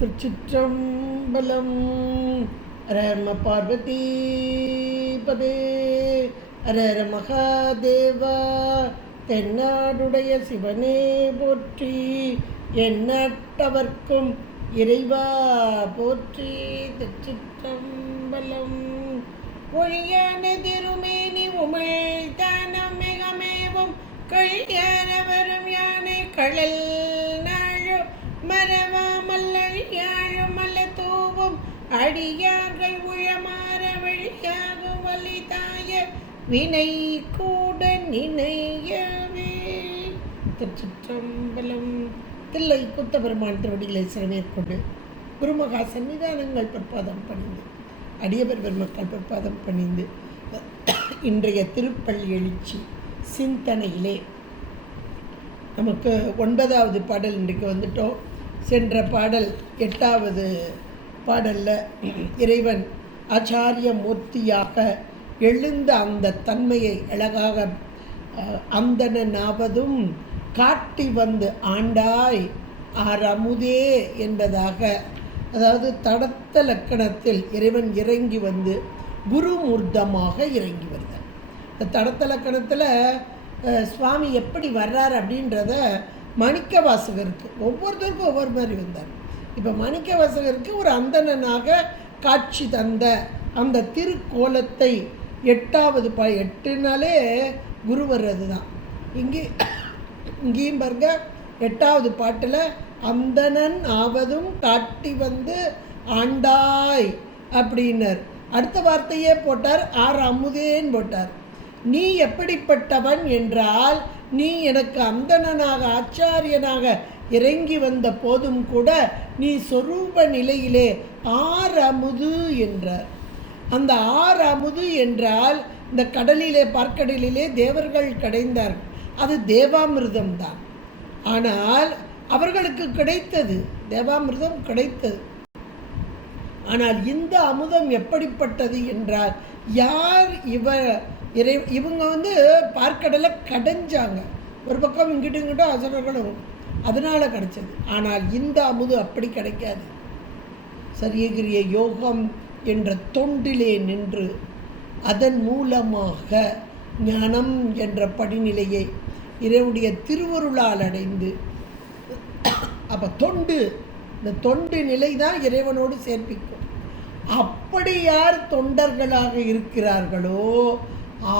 திருச்சிற்றம்பலம். அரஹர பார்வதி பதே. அரஹர மகாதேவா. தென்னாடுடைய சிவனே போற்றி. எண்ணற்றவர்க்கும் இறைவா போற்றி. திருச்சிற்றம்பலம். ஒழியான திருமேனி உமிழ் தானம் மிகமேவும் கழியானவரும் யானை கடல் நாழும் மரவாமல்லும் அல்ல தூவும் அடியார்கள் உழமாற வழியாகும் வலிதாய வினை கூட நினையவே. திருச்சிற்றம்பலம். தில்லை குத்தபெருமான் திருவடிகளை சிறமேற்கொண்டு குருமகா சன்னிதானங்கள் பொற்பாதம் பணிந்து அடியவர் பெருமக்கள் பொற்பாதம் பணிந்து இன்றைய திருப்பள்ளி எழுச்சி சிந்தனையிலே நமக்கு 9வது பாடல் இன்றைக்கு வந்துட்டோம். சென்ற பாடல் 8வது பாடலில் இறைவன் ஆச்சாரிய மூர்த்தியாக எழுந்த அந்த தன்மையை அழகாக அந்தனாவதும் காட்டி வந்து ஆண்டாய் ஆரமுதே என்பதாக, அதாவது தடத்த லக்கணத்தில் இறைவன் இறங்கி வந்து குருமூர்த்தமாக இறங்கி வருகிறார். இந்த தடத்த லக்கணத்தில் சுவாமி எப்படி வர்றார் அப்படின்றத மணிக்க வாசகருக்கு ஒவ்வொருத்தருக்கும் ஒவ்வொரு மாதிரி வந்தார். இப்போ மணிக்க வாசகருக்கு ஒரு அந்தணனாக காட்சி தந்த அந்த திருக்கோலத்தை 8வது 8னாலே குரு வர்றது தான். இங்கேயும் பாருங்க 8வது பாட்டில் அந்தணன் ஆவதும் காட்டி வந்து ஆண்டாய் அப்படின்னர். அடுத்த வார்த்தையே போட்டார், ஆர் அமுதேன்னு போட்டார். நீ எப்படிப்பட்டவன் என்றால், நீ எனக்கு அந்தணனாக ஆச்சாரியனாக இறங்கி வந்த போதும் கூட நீ சொரூப நிலையிலே ஆர் அமுது என்றார். அந்த ஆர் அமுது என்றால் இந்த கடலிலே பார்க்கடலிலே தேவர்கள் கடைந்தார்கள், அது தேவாமிர்தம் தான். ஆனால் அவர்களுக்கு கிடைத்தது தேவாமிர்தம் கிடைத்தது. ஆனால் இந்த அமுதம் எப்படிப்பட்டது என்றால், யார் இவங்க வந்து பார்க்கடலை கடைஞ்சாங்க, ஒரு பக்கம் இங்கிட்டும் அசுரர்களும், அதனால கிடைச்சது. ஆனால் இந்த அமுது அப்படி கிடைக்காது. சரியகிரிய யோகம் என்ற தொண்டிலே நின்று அதன் மூலமாக ஞானம் என்ற படிநிலையை இறைவனுடைய திருவருளால் அடைந்து, அப்போ இந்த தொண்டு நிலை தான் இறைவனோடு சேர்ப்பிக்கும். அப்படி யார் தொண்டர்களாக இருக்கிறார்களோ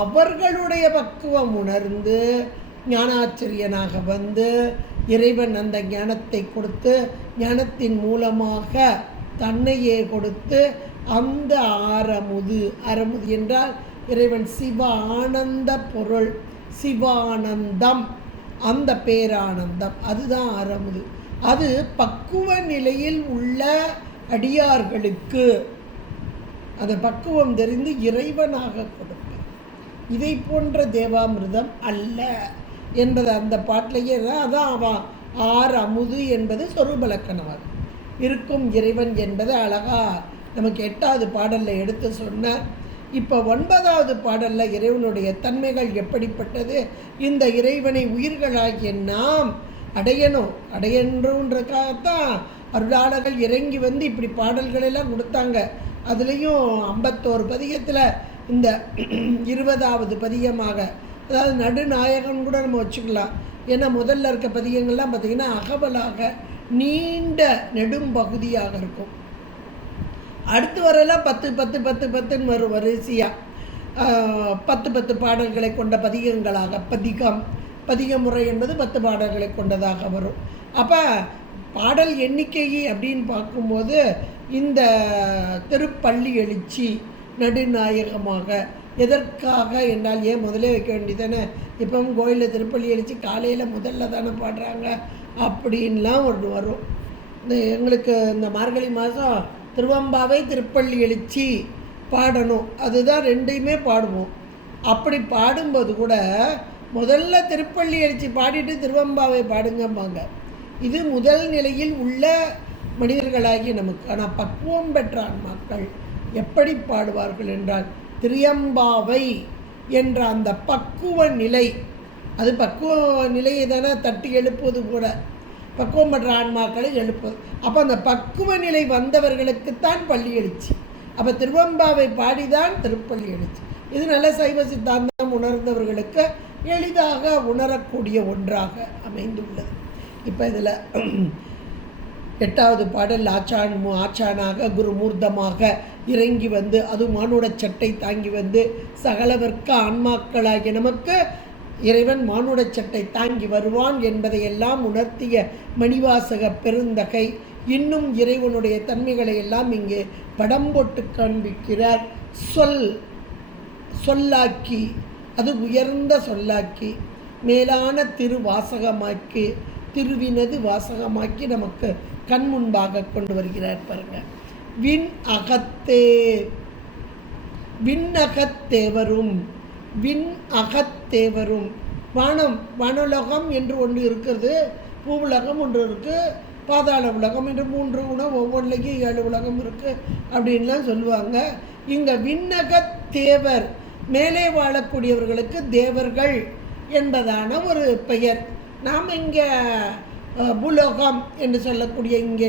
அவர்களுடைய பக்குவம் உணர்ந்து ஞானாச்சரியனாக வந்து இறைவன் அந்த ஞானத்தை கொடுத்து, ஞானத்தின் மூலமாக தன்னையே கொடுத்து, அந்த அறமுது என்றால் இறைவன் சிவ ஆனந்த பொருள், சிவானந்தம், அந்த பேரானந்தம், அதுதான் அறமுது. அது பக்குவ நிலையில் உள்ள அடியார்களுக்கு அந்த பக்குவம் தெரிந்து இறைவனாக கொடுப்பார். இதை போன்ற தேவாமிர்தம் அல்ல என்பது அந்த பாட்டிலேயே அதான் அவன் ஆர் அமுது என்பது சொரூபலக்கணமாக இருக்கும் இறைவன் என்பது அழகா நமக்கு 8வது பாடலில் எடுத்து சொன்னார். இப்போ 9வது பாடலில் இறைவனுடைய தன்மைகள் எப்படிப்பட்டது, இந்த இறைவனை உயிர்களாகிய நாம் அடையணுன்றதுக்காகத்தான் அருளாளர்கள் இறங்கி வந்து இப்படி பாடல்களெல்லாம் கொடுத்தாங்க. அதுலேயும் 51 பதிகத்தில் இந்த 20வது பதிகமாக, அதாவது நடுநாயகன் கூட நம்ம வச்சுக்கலாம். ஏன்னா முதல்ல இருக்க பதிகங்கள்லாம் பார்த்திங்கன்னா அகவலாக நீண்ட நெடும் பகுதியாக இருக்கும். அடுத்து வரலாம் 10 வரும் வரிசையாக 10 பாடல்களை கொண்ட பதிகங்களாக, பதிக முறை என்பது 10 பாடல்களை கொண்டதாக வரும். அப்போ பாடல் எண்ணிக்கை அப்படின்னு பார்க்கும்போது இந்த திருப்பள்ளி எழுச்சி நடுநாயகமாக எதற்காக என்றால், ஏன் முதலே வைக்க வேண்டியதானே, இப்போவும் கோயிலில் திருப்பள்ளி எழுச்சி காலையில் முதல்ல தானே பாடுறாங்க அப்படின்லாம் ஒன்று வரும். எங்களுக்கு இந்த மார்கழி மாதம் திருவம்பாவை திருப்பள்ளி எழுச்சி பாடணும், அதுதான் 2யுமே பாடுவோம். அப்படி பாடும்போது கூட முதல்ல திருப்பள்ளி எழுச்சி பாடிட்டு திருவம்பாவை பாடுங்கம்பாங்க. இது முதல் நிலையில் உள்ள மனிதர்களாகி நமக்கு. ஆனால் பக்குவம் பெற்ற மக்கள் எப்படி பாடுவார்கள் என்றால், திரியம்பாவை என்ற அந்த பக்குவ நிலை, அது பக்குவ நிலையை தானே தட்டி எழுப்புவது கூட. பக்குவம் படுற ஆன்மாக்களை எழுப்புவது. அப்போ அந்த பக்குவ நிலை வந்தவர்களுக்குத்தான் பள்ளி எழுச்சி. அப்போ திருவெம்பாவை பாடிதான் திருப்பள்ளி எழுச்சி. இது நல்ல சைவ சித்தாந்தம் உணர்ந்தவர்களுக்கு எளிதாக உணரக்கூடிய ஒன்றாக அமைந்துள்ளது. இப்போ இதில் 8வது பாடல் ஆச்சானாக குருமூர்த்தமாக இறங்கி வந்து, அது மானுட சட்டை தாங்கி வந்து சகலவர்க்க ஆன்மாக்களாகிய நமக்கு இறைவன் மானுட சட்டை தாங்கி வருவான் என்பதையெல்லாம் உணர்த்திய மணிவாசக பெருந்தகை இன்னும் இறைவனுடைய தன்மைகளை எல்லாம் இங்கே படம் போட்டு காண்பிக்கிறார். சொல்லாக்கி, அது உயர்ந்த சொல்லாக்கி, மேலான திருவாசகமாக்கி, திருவினது வாசகமாக்கி நமக்கு கண் முன்பாக கொண்டு வருகிறார். பாருங்க, விண்ணகத்தேவரும் வானுலகம் என்று ஒன்று இருக்கிறது, பூவுலகம் ஒன்று இருக்குது, பாதாள உலகம் என்று 3 உணவு, ஒவ்வொன்றிலையும் 7 உலகம் இருக்குது அப்படின்லாம் சொல்லுவாங்க. இங்கே விண்ணகத்தேவர், மேலே வாழக்கூடியவர்களுக்கு தேவர்கள் என்பதான ஒரு பெயர். நாம் இங்கே பூலோகம் என்று சொல்லக்கூடிய இங்கே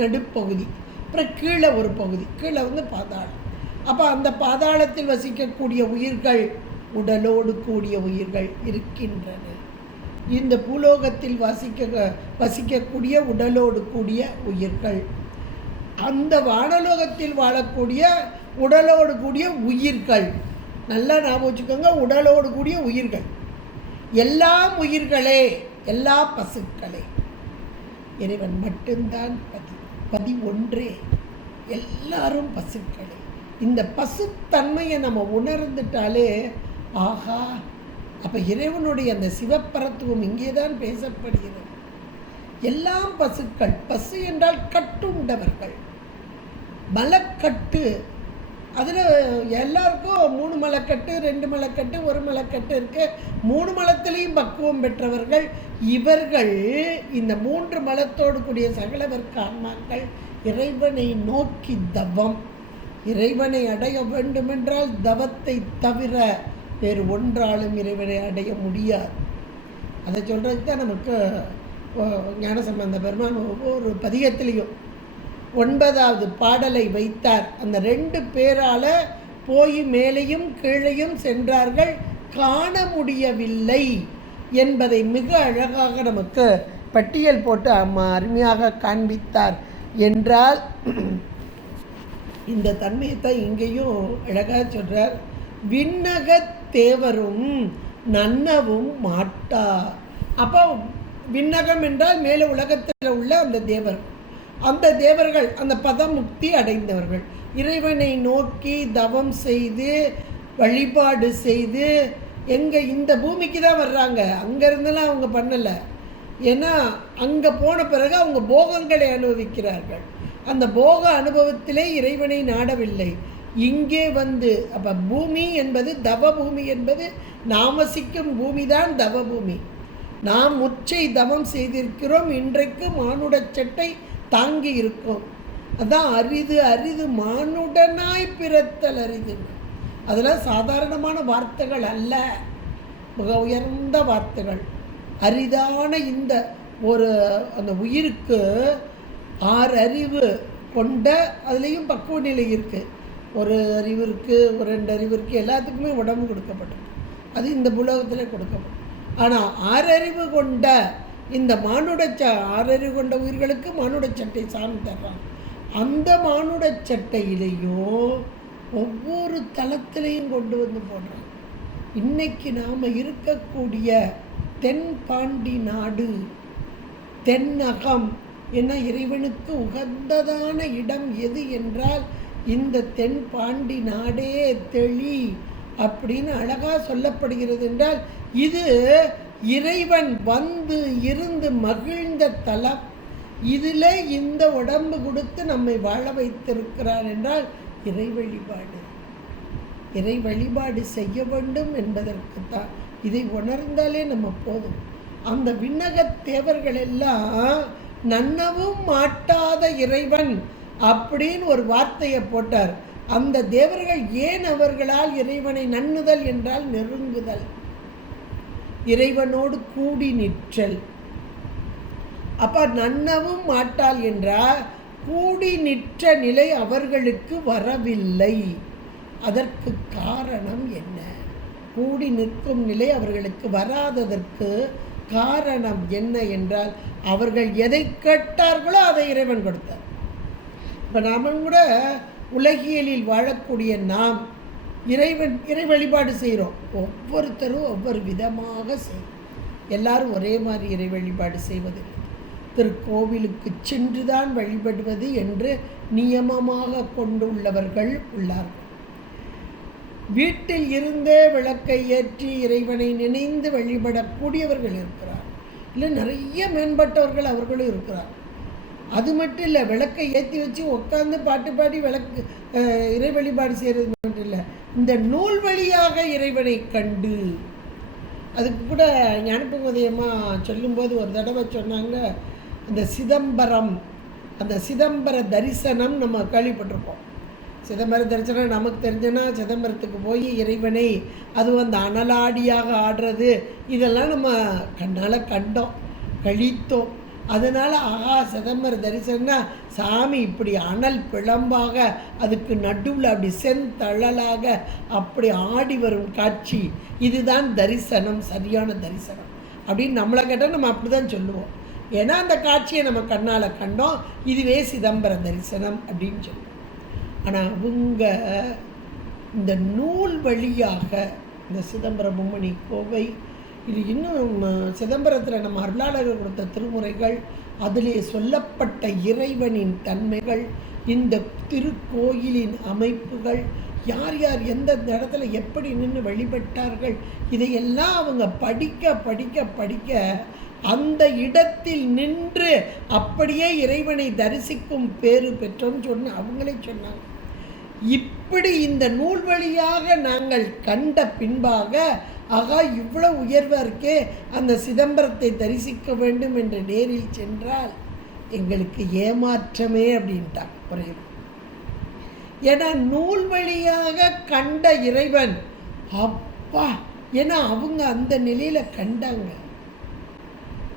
நடுப்பகுதி, அப்புறம் கீழே ஒரு பகுதி, கீழே பாதாளம். அப்போ அந்த பாதாளத்தில் வசிக்கக்கூடிய உயிர்கள், உடலோடு கூடிய உயிர்கள் இருக்கின்றன. இந்த பூலோகத்தில் வசிக்கக்கூடிய உடலோடு கூடிய உயிர்கள், அந்த வானலோகத்தில் வாழக்கூடிய உடலோடு கூடிய உயிர்கள். நல்லா ஞாபகம் வச்சுக்கோங்க, உடலோடு கூடிய உயிர்கள், எல்லாம் உயிர்களே, எல்லா பசுக்களே. இறைவன் மட்டும்தான் பதி ஒன்றே, எல்லாரும் பசுக்களே. இந்த பசுத்தன்மையை நம்ம உணர்ந்துட்டாலே ஆஹா, அப்போ இறைவனுடைய அந்த சிவப்பரத்துவம் இங்கே தான் பேசப்படுகிறது. எல்லாம் பசுக்கள். பசு என்றால் கட்டுண்டவர்கள், மலக்கட்டு. அதில் எல்லாருக்கும் 3 மலக்கட்டு, 2 மலக்கட்டு, 1 மலக்கட்டு இருக்குது. 3 மலத்திலையும் பக்குவம் பெற்றவர்கள் இவர்கள். இந்த 3 மலத்தோடு கூடிய சகலவர்க்க ஆன்மாக்கள் இறைவனை நோக்கி தவம். இறைவனை அடைய வேண்டுமென்றால் தவத்தை தவிர வேறு ஒன்றாலும் இறைவனை அடைய முடியாது. அதை சொல்கிறதுக்கு தான் நமக்கு ஞானசம்பந்த பெருமான் ஒவ்வொரு பதிகத்திலையும் 9வது பாடலை வைத்தார். அந்த 2 பேரால் போய் மேலேயும் கீழையும் சென்றார்கள், காண முடியவில்லை என்பதை மிக அழகாக நமக்கு பட்டியல் போட்டு அருமையாக காண்பித்தார். என்றால் இந்த தன்மையை தான் இங்கேயும் அழகாக சொல்கிறார். விண்ணகத் தேவரும் நன்னவும் மாட்டா. அப்போ விண்ணகம் என்றால் மேலே உலகத்தில் உள்ள அந்த தேவர், அந்த தேவர்கள் அந்த பதமுக்தி அடைந்தவர்கள், இறைவனை நோக்கி தவம் செய்து வழிபாடு செய்து எங்கே இந்த பூமிக்கு தான் வர்றாங்க. அங்கேருந்துலாம் அவங்க பண்ணலை. ஏன்னா அங்கே போன பிறகு அவங்க போகங்களை அனுபவிக்கிறார்கள். அந்த போக அனுபவத்திலே இறைவனை நாடவில்லை. இங்கே அப்போ பூமி என்பது தவபூமி என்பது நாம் வசிக்கும் பூமி தான் தவபூமி. நாம் முச்சை தவம் செய்திருக்கிறோம். இன்றைக்கு மானுட சட்டை தாங்கி இருக்கோம். அதான் அரிது அரிது மானுடனாய் பிறத்தல் அரிது. அதெல்லாம் சாதாரணமான வார்த்தைகள் அல்ல, மிக உயர்ந்த வார்த்தைகள். அரிதான இந்த ஒரு அந்த உயிருக்கு 6 அறிவு கொண்ட, அதுலேயும் பக்குவ நிலை இருக்குது. ஒரு அறிவு இருக்குது, ஒரு 2 அறிவு இருக்குது, எல்லாத்துக்குமே உடம்பு கொடுக்கப்பட்டிருக்கு. அது இந்த புலகத்தில் கொடுக்கப்படும். ஆனால் 6 அறிவு கொண்ட இந்த 6 அறிவு கொண்ட உயிர்களுக்கு மானுட சட்டை சாமி தர்றாங்க. அந்த மானுட சட்டையிலையும் ஒவ்வொரு தளத்திலையும் கொண்டு வந்து போடுறாங்க. இன்னைக்கு நாம் இருக்கக்கூடிய தென்பாண்டி நாடு, தென்னகம் என்ன, இறைவனுக்கு உகந்ததான இடம் எது என்றால் இந்த தென்பாண்டி நாடே தெளி அப்படின்னு அழகாக சொல்லப்படுகிறது. என்றால் இது இறைவன் வந்து இருந்து மகிழ்ந்த தலம். இதில் இந்த உடம்பு கொடுத்து நம்மை வாழ வைத்திருக்கிறார் என்றால் இறை வழிபாடு செய்ய வேண்டும் என்பதற்குத்தான். இதை உணர்ந்தாலே நம்ம போதும். அந்த விண்ணகத் தேவர்கள் எல்லாம் நன்னவும் மாட்டாத இறைவன் அப்படின்னு ஒரு வார்த்தையை போட்டார். அந்த தேவர்கள் ஏன் அவர்களால் இறைவனை நன்னுதல் என்றால் நெருங்குதல், இறைவனோடு கூடி நிற்றல். அப்போ நன்னவும் மாட்டாள் என்றால் கூடி நிற்ற நிலை அவர்களுக்கு வரவில்லை. அதற்கு காரணம் என்ன? கூடி நிற்கும் நிலை அவர்களுக்கு வராததற்கு காரணம் என்ன என்றால் அவர்கள் எதை கேட்டார்களோ அதை இறைவன் கொடுத்தார். இப்போ நாம கூட உலகியலில் வாழக்கூடிய நாம் இறை வழிபாடு செய்கிறோம். ஒவ்வொருத்தரும் ஒவ்வொரு விதமாக செய்யும். எல்லாரும் ஒரே மாதிரி இறை வழிபாடு செய்வதில்லை. திருக்கோவிலுக்கு சென்றுதான் வழிபடுவது என்று நியமமாக கொண்டுள்ளவர்கள் உள்ளார்கள். வீட்டில் இருந்தே விளக்கை ஏற்றி இறைவனை நினைந்து வழிபடக்கூடியவர்கள் இருக்கிறார். இல்லை நிறைய மேம்பட்டவர்கள் அவர்களும் இருக்கிறார். அது மட்டும் இல்லை, விளக்கை ஏற்றி வச்சு உட்காந்து பாட்டு பாடி இறை வழிபாடு செய்கிறது மட்டும் இல்லை, இந்த நூல் வழியாக இறைவனை கண்டு. அதுக்கு கூட ஞானபோதயமாக சொல்லும்போது ஒரு தடவை சொன்னாங்க, அந்த சிதம்பர தரிசனம் நம்ம கேள்விப்பட்டிருப்போம். சிதம்பர தரிசனம் நமக்கு தெரிஞ்சனா சிதம்பரத்துக்கு போய் இறைவனை அதுவும் அந்த அனலாடியாக ஆடுறது இதெல்லாம் நம்ம கண்ணால் கண்டோம், கழித்தோம். அதனால் சிதம்பர தரிசனம்னா சாமி இப்படி அனல் பிளம்பாக அதுக்கு நடுவில் அப்படி செந்தழலாக அப்படி ஆடி வரும் காட்சி, இதுதான் தரிசனம், சரியான தரிசனம் அப்படின்னு நம்மளை கேட்டால் நம்ம அப்படி தான் சொல்லுவோம். ஏன்னா அந்த காட்சியை நம்ம கண்ணால் கண்டோம், இதுவே சிதம்பர தரிசனம் அப்படின்னு சொல்லுவோம். ஆனால் அவங்க இந்த நூல் வழியாக இந்த சிதம்பர மும்மணி கோவை, இது இன்னும் சிதம்பரத்தில் நம்ம அருளாளர்கள் கொடுத்த திருமுறைகள், அதிலே சொல்லப்பட்ட இறைவனின் தன்மைகள், இந்த திருக்கோயிலின் அமைப்புகள், யார் யார் எந்த இடத்துல எப்படி நின்று வழிபட்டார்கள், இதையெல்லாம் அவங்க படிக்க படிக்க படிக்க அந்த இடத்தில் நின்று அப்படியே இறைவனை தரிசிக்கும் பேறு பெற்றோன்னு அவங்களே சொன்னாங்க. இப்படி இந்த நூல் வழியாக நாங்கள் கண்ட பின்பாக இவ்வளோ உயர்வாக இருக்கே, அந்த சிதம்பரத்தை தரிசிக்க வேண்டும் என்று நேரில் சென்றால் எங்களுக்கு ஏமாற்றமே அப்படின்ட்டாங்க குறைவு. ஏன்னா நூல் வழியாக கண்ட இறைவன் அப்பா, ஏன்னா அவங்க அந்த நிலையில்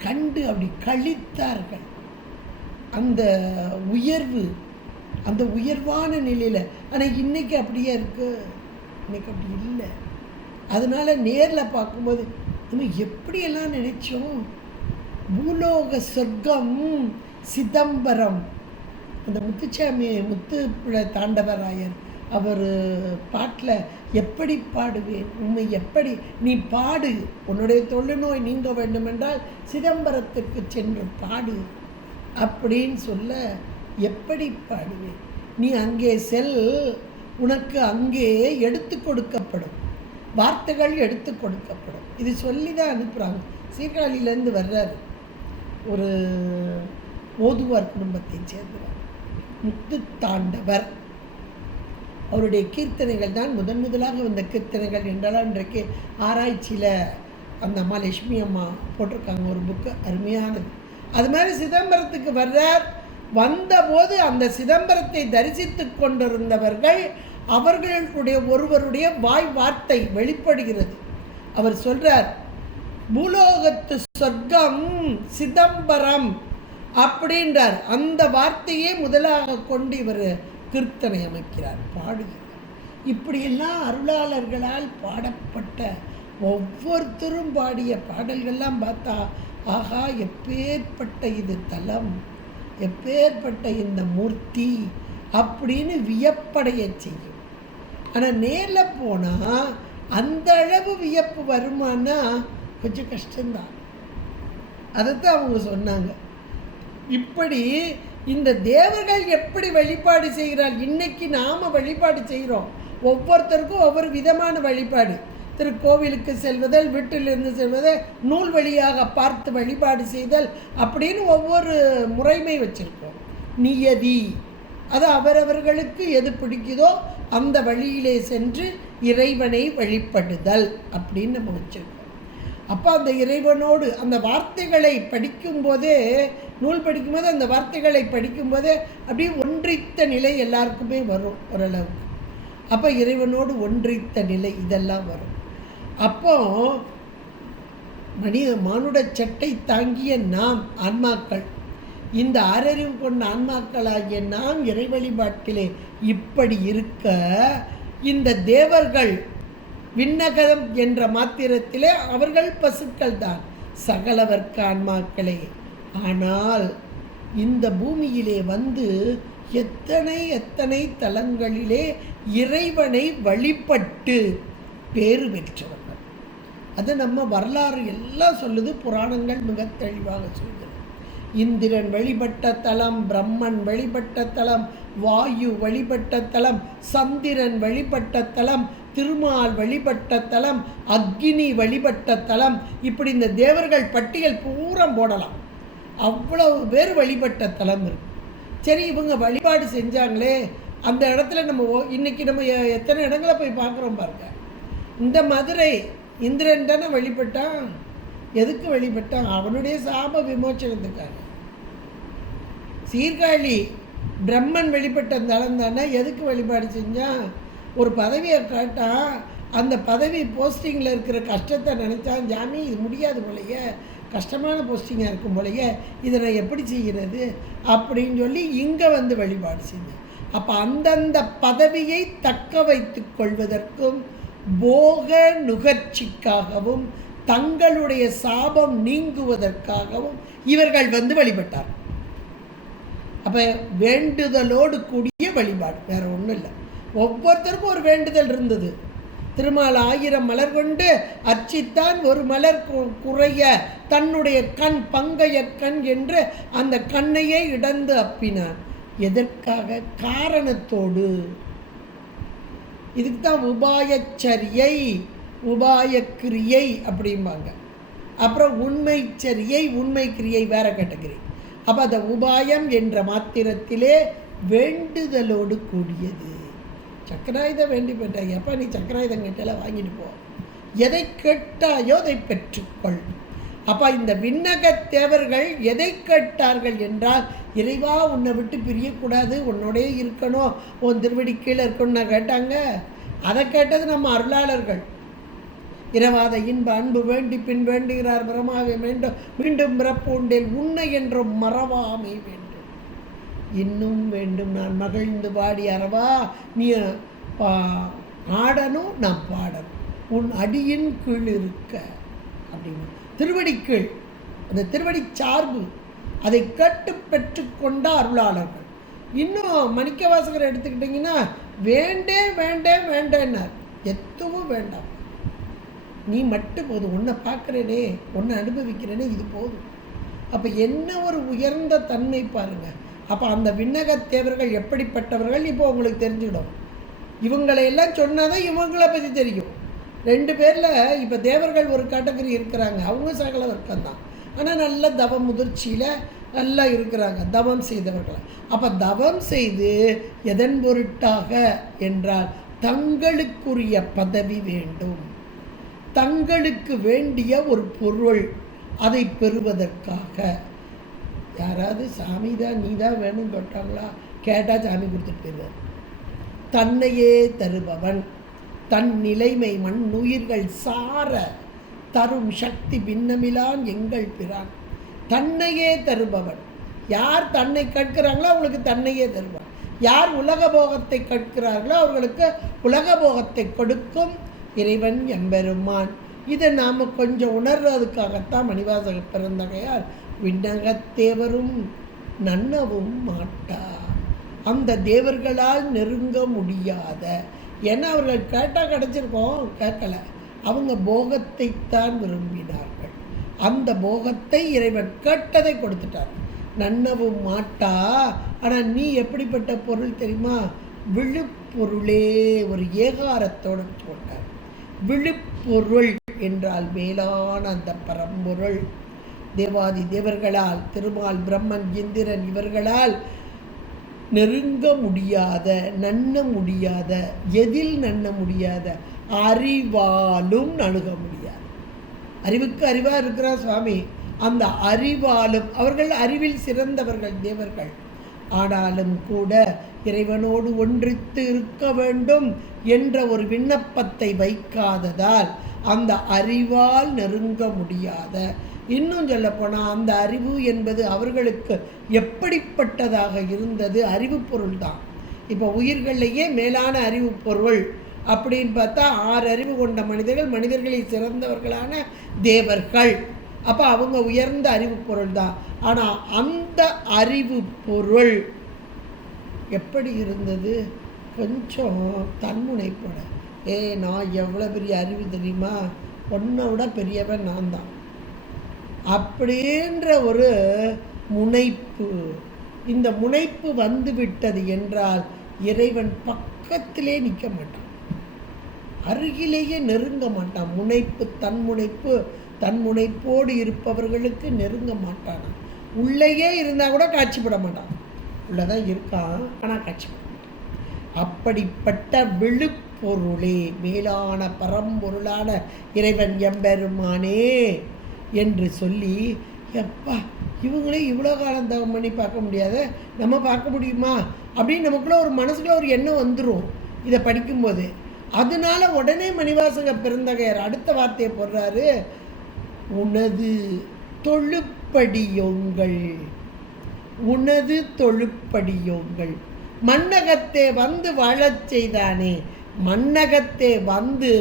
கண்டு அப்படி கழித்தார்கள். அந்த உயர்வு, அந்த உயர்வான நிலையில். ஆனால் இன்றைக்கி அப்படியே இருக்குது, இன்றைக்கி அப்படி இல்லை. அதனால் நேரில் பார்க்கும்போது நம்ம எப்படியெல்லாம் நினைச்சோம், பூலோக சொர்க்கம் சிதம்பரம். அந்த முத்துப்பிள்ளை தாண்டவராயர் அவர் பாட்டில் எப்படி பாடுவேன் உண்மை, எப்படி நீ பாடு, உன்னுடைய தொழுநோய் நீங்க வேண்டுமென்றால் சிதம்பரத்துக்கு சென்று பாடு அப்படின்னு சொல்ல, எப்படி பாடுவேன், நீ அங்கே செல், உனக்கு அங்கே எடுத்து கொடுக்கப்படும், வார்த்தைகள் எடுத்து கொடுக்கப்படும். இது சொல்லி தான் அனுப்புகிறாங்க. சீர்காழியிலேருந்து வர்றார் ஒரு ஓதுவார் குடும்பத்தை சேர்ந்தவர் முத்து தாண்டவர். அவருடைய கீர்த்தனைகள் தான் முதலாக வந்த கீர்த்தனைகள் என்றாலும் இன்றைக்கு ஆராய்ச்சியில் அந்த அம்மா லட்சுமி அம்மா போட்டிருக்காங்க ஒரு புக்கு, அருமையானது. அது மாதிரி சிதம்பரத்துக்கு வர்றார். வந்தபோது அந்த சிதம்பரத்தை தரிசித்து கொண்டிருந்தவர்கள் அவர்களுடைய ஒருவருடைய வாய் வார்த்தை வெளிப்படுகிறது. அவர் சொல்றார், பூலோகத்து சொர்க்கம் சிதம்பரம் அப்படின்றார். அந்த வார்த்தையே முதலாக கொண்டு இவர் கீர்த்தனை அமைக்கிறார், பாடுகிறார். இப்படியெல்லாம் அருளாளர்களால் பாடப்பட்ட ஒவ்வொருத்தரும் பாடிய பாடல்கள்லாம் பார்த்தா எப்பேற்பட்ட இது தலம், எப்பேற்பட்ட இந்த மூர்த்தி அப்படின்னு வியப்படைய செய்யும். ஆனால் நேரில் போனால் அந்த அளவு வியப்பு வருமானா கொஞ்சம் கஷ்டம்தான். அதைத்தான் அவங்க சொன்னாங்க. இப்படி இந்த தேவர்கள் எப்படி வழிபாடு செய்கிறார், இன்னைக்கு நாம் வழிபாடு செய்கிறோம். ஒவ்வொருத்தருக்கும் ஒவ்வொரு விதமான வழிபாடு. திருக்கோவிலுக்கு செல்வதல், வீட்டிலிருந்து செல்வதல், நூல் வழியாக பார்த்து வழிபாடு செய்தல் அப்படின்னு ஒவ்வொரு முறைமை வச்சுருக்கோம். நியதி, அது அவரவர்களுக்கு எது பிடிக்குதோ அந்த வழியிலே சென்று இறைவனை வழிபடுதல் அப்படின்னு நம்ம வச்சுருக்கோம். அப்போ அந்த இறைவனோடு அந்த வார்த்தைகளை படிக்கும்போதே, நூல் படிக்கும்போது அந்த வார்த்தைகளை படிக்கும்போதே அப்படியே ஒன்றித்த நிலை எல்லாருக்குமே வரும் ஓரளவுக்கு. அப்போ இறைவனோடு ஒன்றித்த நிலை இதெல்லாம் வரும். அப்போ மானுட சட்டை தாங்கிய நாம் ஆன்மாக்கள், இந்த ஆறறிவு கொண்ட ஆன்மாக்களாகிய நாம் இறை வழிபாட்டிலே இப்படி இருக்க, இந்த தேவர்கள் விண்ணகம் என்ற மாத்திரத்திலே அவர்கள் பசுக்கள் தான், சகலவர்க்க ஆன்மாக்களே. ஆனால் இந்த பூமியிலே வந்து எத்தனை எத்தனை தலங்களிலே இறைவனை வழிபட்டு பேறு பெற்றவர்கள். அது நம்ம வரலாறு எல்லாம் சொல்லுது, புராணங்கள் மிக தெளிவாக சொல்கிறது. இந்திரன் வழிபட்ட தலம், பிரம்மன் வழிபட்ட தலம், வாயு வழிபட்ட தலம், சந்திரன் வழிபட்ட தலம், திருமால் வழிபட்ட தலம், அக்னி வழிபட்ட தலம், இப்படி இந்த தேவர்கள் பட்டியல் பூரா போடலாம். அவ்வளவு பேர் வழிபட்ட தலம் இருக்கு. சரி, இவங்க வழிபாடு செஞ்சாங்களே, அந்த இடத்துல நம்ம இன்னைக்கு நம்ம எத்தனை இடங்களை போய் பார்க்குறோம் பாருங்க. இந்த மதுரை இந்திரன் தானே வழிபட்டான். எதுக்கு வழிபட்டான்? அவனுடைய சாப விமோச்சனத்துக்காக. சீர்காழி பிரம்மன் வழிபட்ட தலம் தானே. எதுக்கு வழிபாடு செஞ்சான்? ஒரு பதவியை காட்டான், அந்த பதவி போஸ்டிங்கில் இருக்கிற கஷ்டத்தை நினச்சான், ஜாமி இது முடியாது போலையே, கஷ்டமான போஸ்டிங்காக இருக்கும் போலையே, இதை நான் எப்படி செய்கிறது அப்படின்னு சொல்லி இங்கே வந்து வழிபாடு செஞ்சேன். அப்போ அந்தந்த பதவியை தக்க வைத்து கொள்வதற்கும் போக நுகர்ச்சிக்காகவும் தங்களுடைய சாபம் நீங்குவதற்காகவும் இவர்கள் வந்து வழிபட்டார். அப்போ வேண்டுதலோடு கூடிய வழிபாடு, வேற ஒன்றும் இல்லை. ஒவ்வொருத்தருக்கும் ஒரு வேண்டுதல் இருந்தது. திருமால் 1000 மலர் கொண்டு அர்ச்சித்தான், ஒரு மலர் குறைய தன்னுடைய கண் பங்கைய கண் என்று அந்த கண்ணையே இடந்து அப்பினான். எதற்காக? காரணத்தோடு. இதுக்கு தான் உபாயச்சரியை, உபாயக்கிரியை அப்படிம்பாங்க. அப்புறம் உண்மை சரியை, உண்மை கிரியை வேற கேட்டகரி. அப்போ அந்த உபாயம் என்ற மாத்திரத்திலே வேண்டுதலோடு கூடியது. சக்கராயுதம் வேண்டி பெற்றாய், எப்போ நீ சக்கராயுதம் கேட்டால வாங்கிட்டு போ, எதை கேட்டாயோ அதை பெற்றுக்கொள். அப்போ இந்த விண்ணக தேவர்கள் எதை கேட்டார்கள் என்றால், இறைவா உன்னை விட்டு பிரியக்கூடாது, உன்னோடே இருக்கணும், உன் திருவடி கீழே இருக்கணும்னு கேட்டாங்க. அதை கேட்டது நம்ம அருளாளர்கள். இரவாத இன்ப அன்பு வேண்டி பின் வேண்டுகிறார் பிரமாவே வேண்டும், மீண்டும் பிறப்பு உண்டேல் உன்னை என்றும் மறவாமை வேண்டும், இன்னும் வேண்டும் நான் மகிழ்ந்து பாடி அறவா நீ ஆடணும், நான் பாடணும், உன் அடியின் கீழ் இருக்க அப்படின்னு. திருவடி கீழ், அந்த திருவடி சார்பு, அதை கேட்டு பெற்றுக்கொண்ட அருளாளர்கள். இன்னும் மணிக்கவாசகர் எடுத்துக்கிட்டிங்கன்னா வேண்டே வேண்டே வேண்டேன்னார். எதுவும் வேண்டாம், நீ மட்டும் போதும், உன்னை பார்க்குறேனே, உன்னை அனுபவிக்கிறேனே, இது போதும். அப்போ என்ன ஒரு உயர்ந்த தன்மை பாருங்கள். அப்போ அந்த விண்ணகத்தேவர்கள் எப்படிப்பட்டவர்கள் இப்போ உங்களுக்கு தெரிஞ்சுக்கிடும். இவங்களையெல்லாம் சொன்னாதான் இவங்களை பற்றி தெரியும். 2 பேரில் இப்போ தேவர்கள் ஒரு கேட்டகரி இருக்கிறாங்க, அவங்க சகல வர்க்கம்தான், ஆனால் நல்ல தவ முதிர்ச்சியில் நல்லா இருக்கிறாங்க, தவம் செய்தவர்கள். அப்போ தவம் செய்து எதன் பொருட்டாக என்றால் தங்களுக்குரிய பதவி வேண்டும், தங்களுக்கு வேண்டிய ஒரு பொருள், அதை பெறுவதற்காக. யாராவது சாமி தான் நீ தான் வேணும்னு கேட்டாங்களா? கேட்டால் சாமி கொடுத்துட்டு போயிடுவார். தன்னையே தருபவன், தன் நிலைமை மண்ணுயிர்கள் சார தரும் சக்தி பின்னமிலான் எங்கள் பிரான். தன்னையே தருபவன். யார் தன்னை கேட்கிறாங்களோ அவங்களுக்கு தன்னையே தருவான். யார் உலக போகத்தை கேட்கிறார்களோ அவர்களுக்கு உலக போகத்தை கொடுக்கும் இறைவன் எம்பெருமான். இதை நாம் கொஞ்சம் உணர்றதுக்காகத்தான் மணிவாசகர் பிறந்தகையார் விண்ணகத்தேவரும் நன்னவும் மாட்டார், அந்த தேவர்களால் நெருங்க முடியாத. ஏன்னா அவர்கள் கேட்டால் கிடச்சிருக்கோம், கேட்கல, அவங்க போகத்தைத்தான் விரும்பினார்கள். அந்த போகத்தை இறைவன் கேட்டதை கொடுத்துட்டார். நன்னவும் மாட்டா. ஆனால் நீ எப்படிப்பட்ட பொருள் தெரியுமா? விழுப்பொருளே, ஒரு ஏகாரத்தோடு போட்டார். விழுப்பொருள் என்றால் மேலான அந்த பரம்பொருள். தேவாதி தேவர்களால், திருமால் பிரம்மன் இந்திரன் இவர்களால் நெருங்க முடியாத, நன்ன முடியாத, எதில் நன்ன முடியாத, அறிவாலும் அணுக முடியாது. அறிவுக்கு அறிவாக இருக்கிறார் சுவாமி, அந்த அறிவாலும், அவர்கள் அறிவில் சிறந்தவர்கள் தேவர்கள். ஆனாலும் கூட இறைவனோடு ஒன்றித்து இருக்க வேண்டும் என்ற ஒரு விண்ணப்பத்தை வைக்காததால் அந்த அறிவால் நெருங்க முடியாத, இன்னும் சொல்லப்போனால் அந்த அறிவு என்பது அவர்களுக்கு எப்படிப்பட்டதாக இருந்தது? அறிவு பொருள் தான். இப்போ உயிர்களையே மேலான அறிவு பொருள் அப்படின்னு பார்த்தா 6 அறிவு கொண்ட மனிதர்கள், மனிதர்களில் சிறந்தவர்களான தேவர்கள். அப்போ அவங்க உயர்ந்த அறிவு பொருள் தான். ஆனால் அந்த அறிவு பொருள் எப்படி இருந்தது? கொஞ்சம் தன்முனைப்போட, நான் எவ்வளோ பெரிய அறிவு தெரியுமா, உன்னை விட பெரியவன் நான் தான் அப்படின்ற ஒரு முனைப்பு. இந்த முனைப்பு வந்து விட்டது என்றால் இறைவன் பக்கத்திலே நிற்க மாட்டான், அருகிலேயே நெருங்க மாட்டான். முனைப்பு, தன்முனைப்போடு இருப்பவர்களுக்கு நெருங்க மாட்டான். உள்ளேயே இருந்தால் கூட காட்சிப்பட மாட்டான். உள்ளதான் இருக்கான், ஆனால் காட்சிப்பட மாட்டான். அப்படிப்பட்ட விழுப்பொருளே, மேலான பரம்பொருளான இறைவன் எம்பெருமானே என்று சொல்லி, எப்பா இவங்களே இவ்வளோ காலம் தவம் பண்ணி பார்க்க முடியாத, நம்ம பார்க்க முடியுமா அப்படின்னு நமக்குள்ள ஒரு மனசுக்குள்ள ஒரு எண்ணம் வந்துடும் இதை படிக்கும்போது. அதனால உடனே மணிவாசக பெருந்தகையர் அடுத்த வார்த்தையை போடுறாரு, உனது தொழுப்படியோங்கள், உனது தொழுப்படியோங்கள். மன்னகத்தே வந்து வாழச் செய்தானே, மன்னகத்தே வந்து,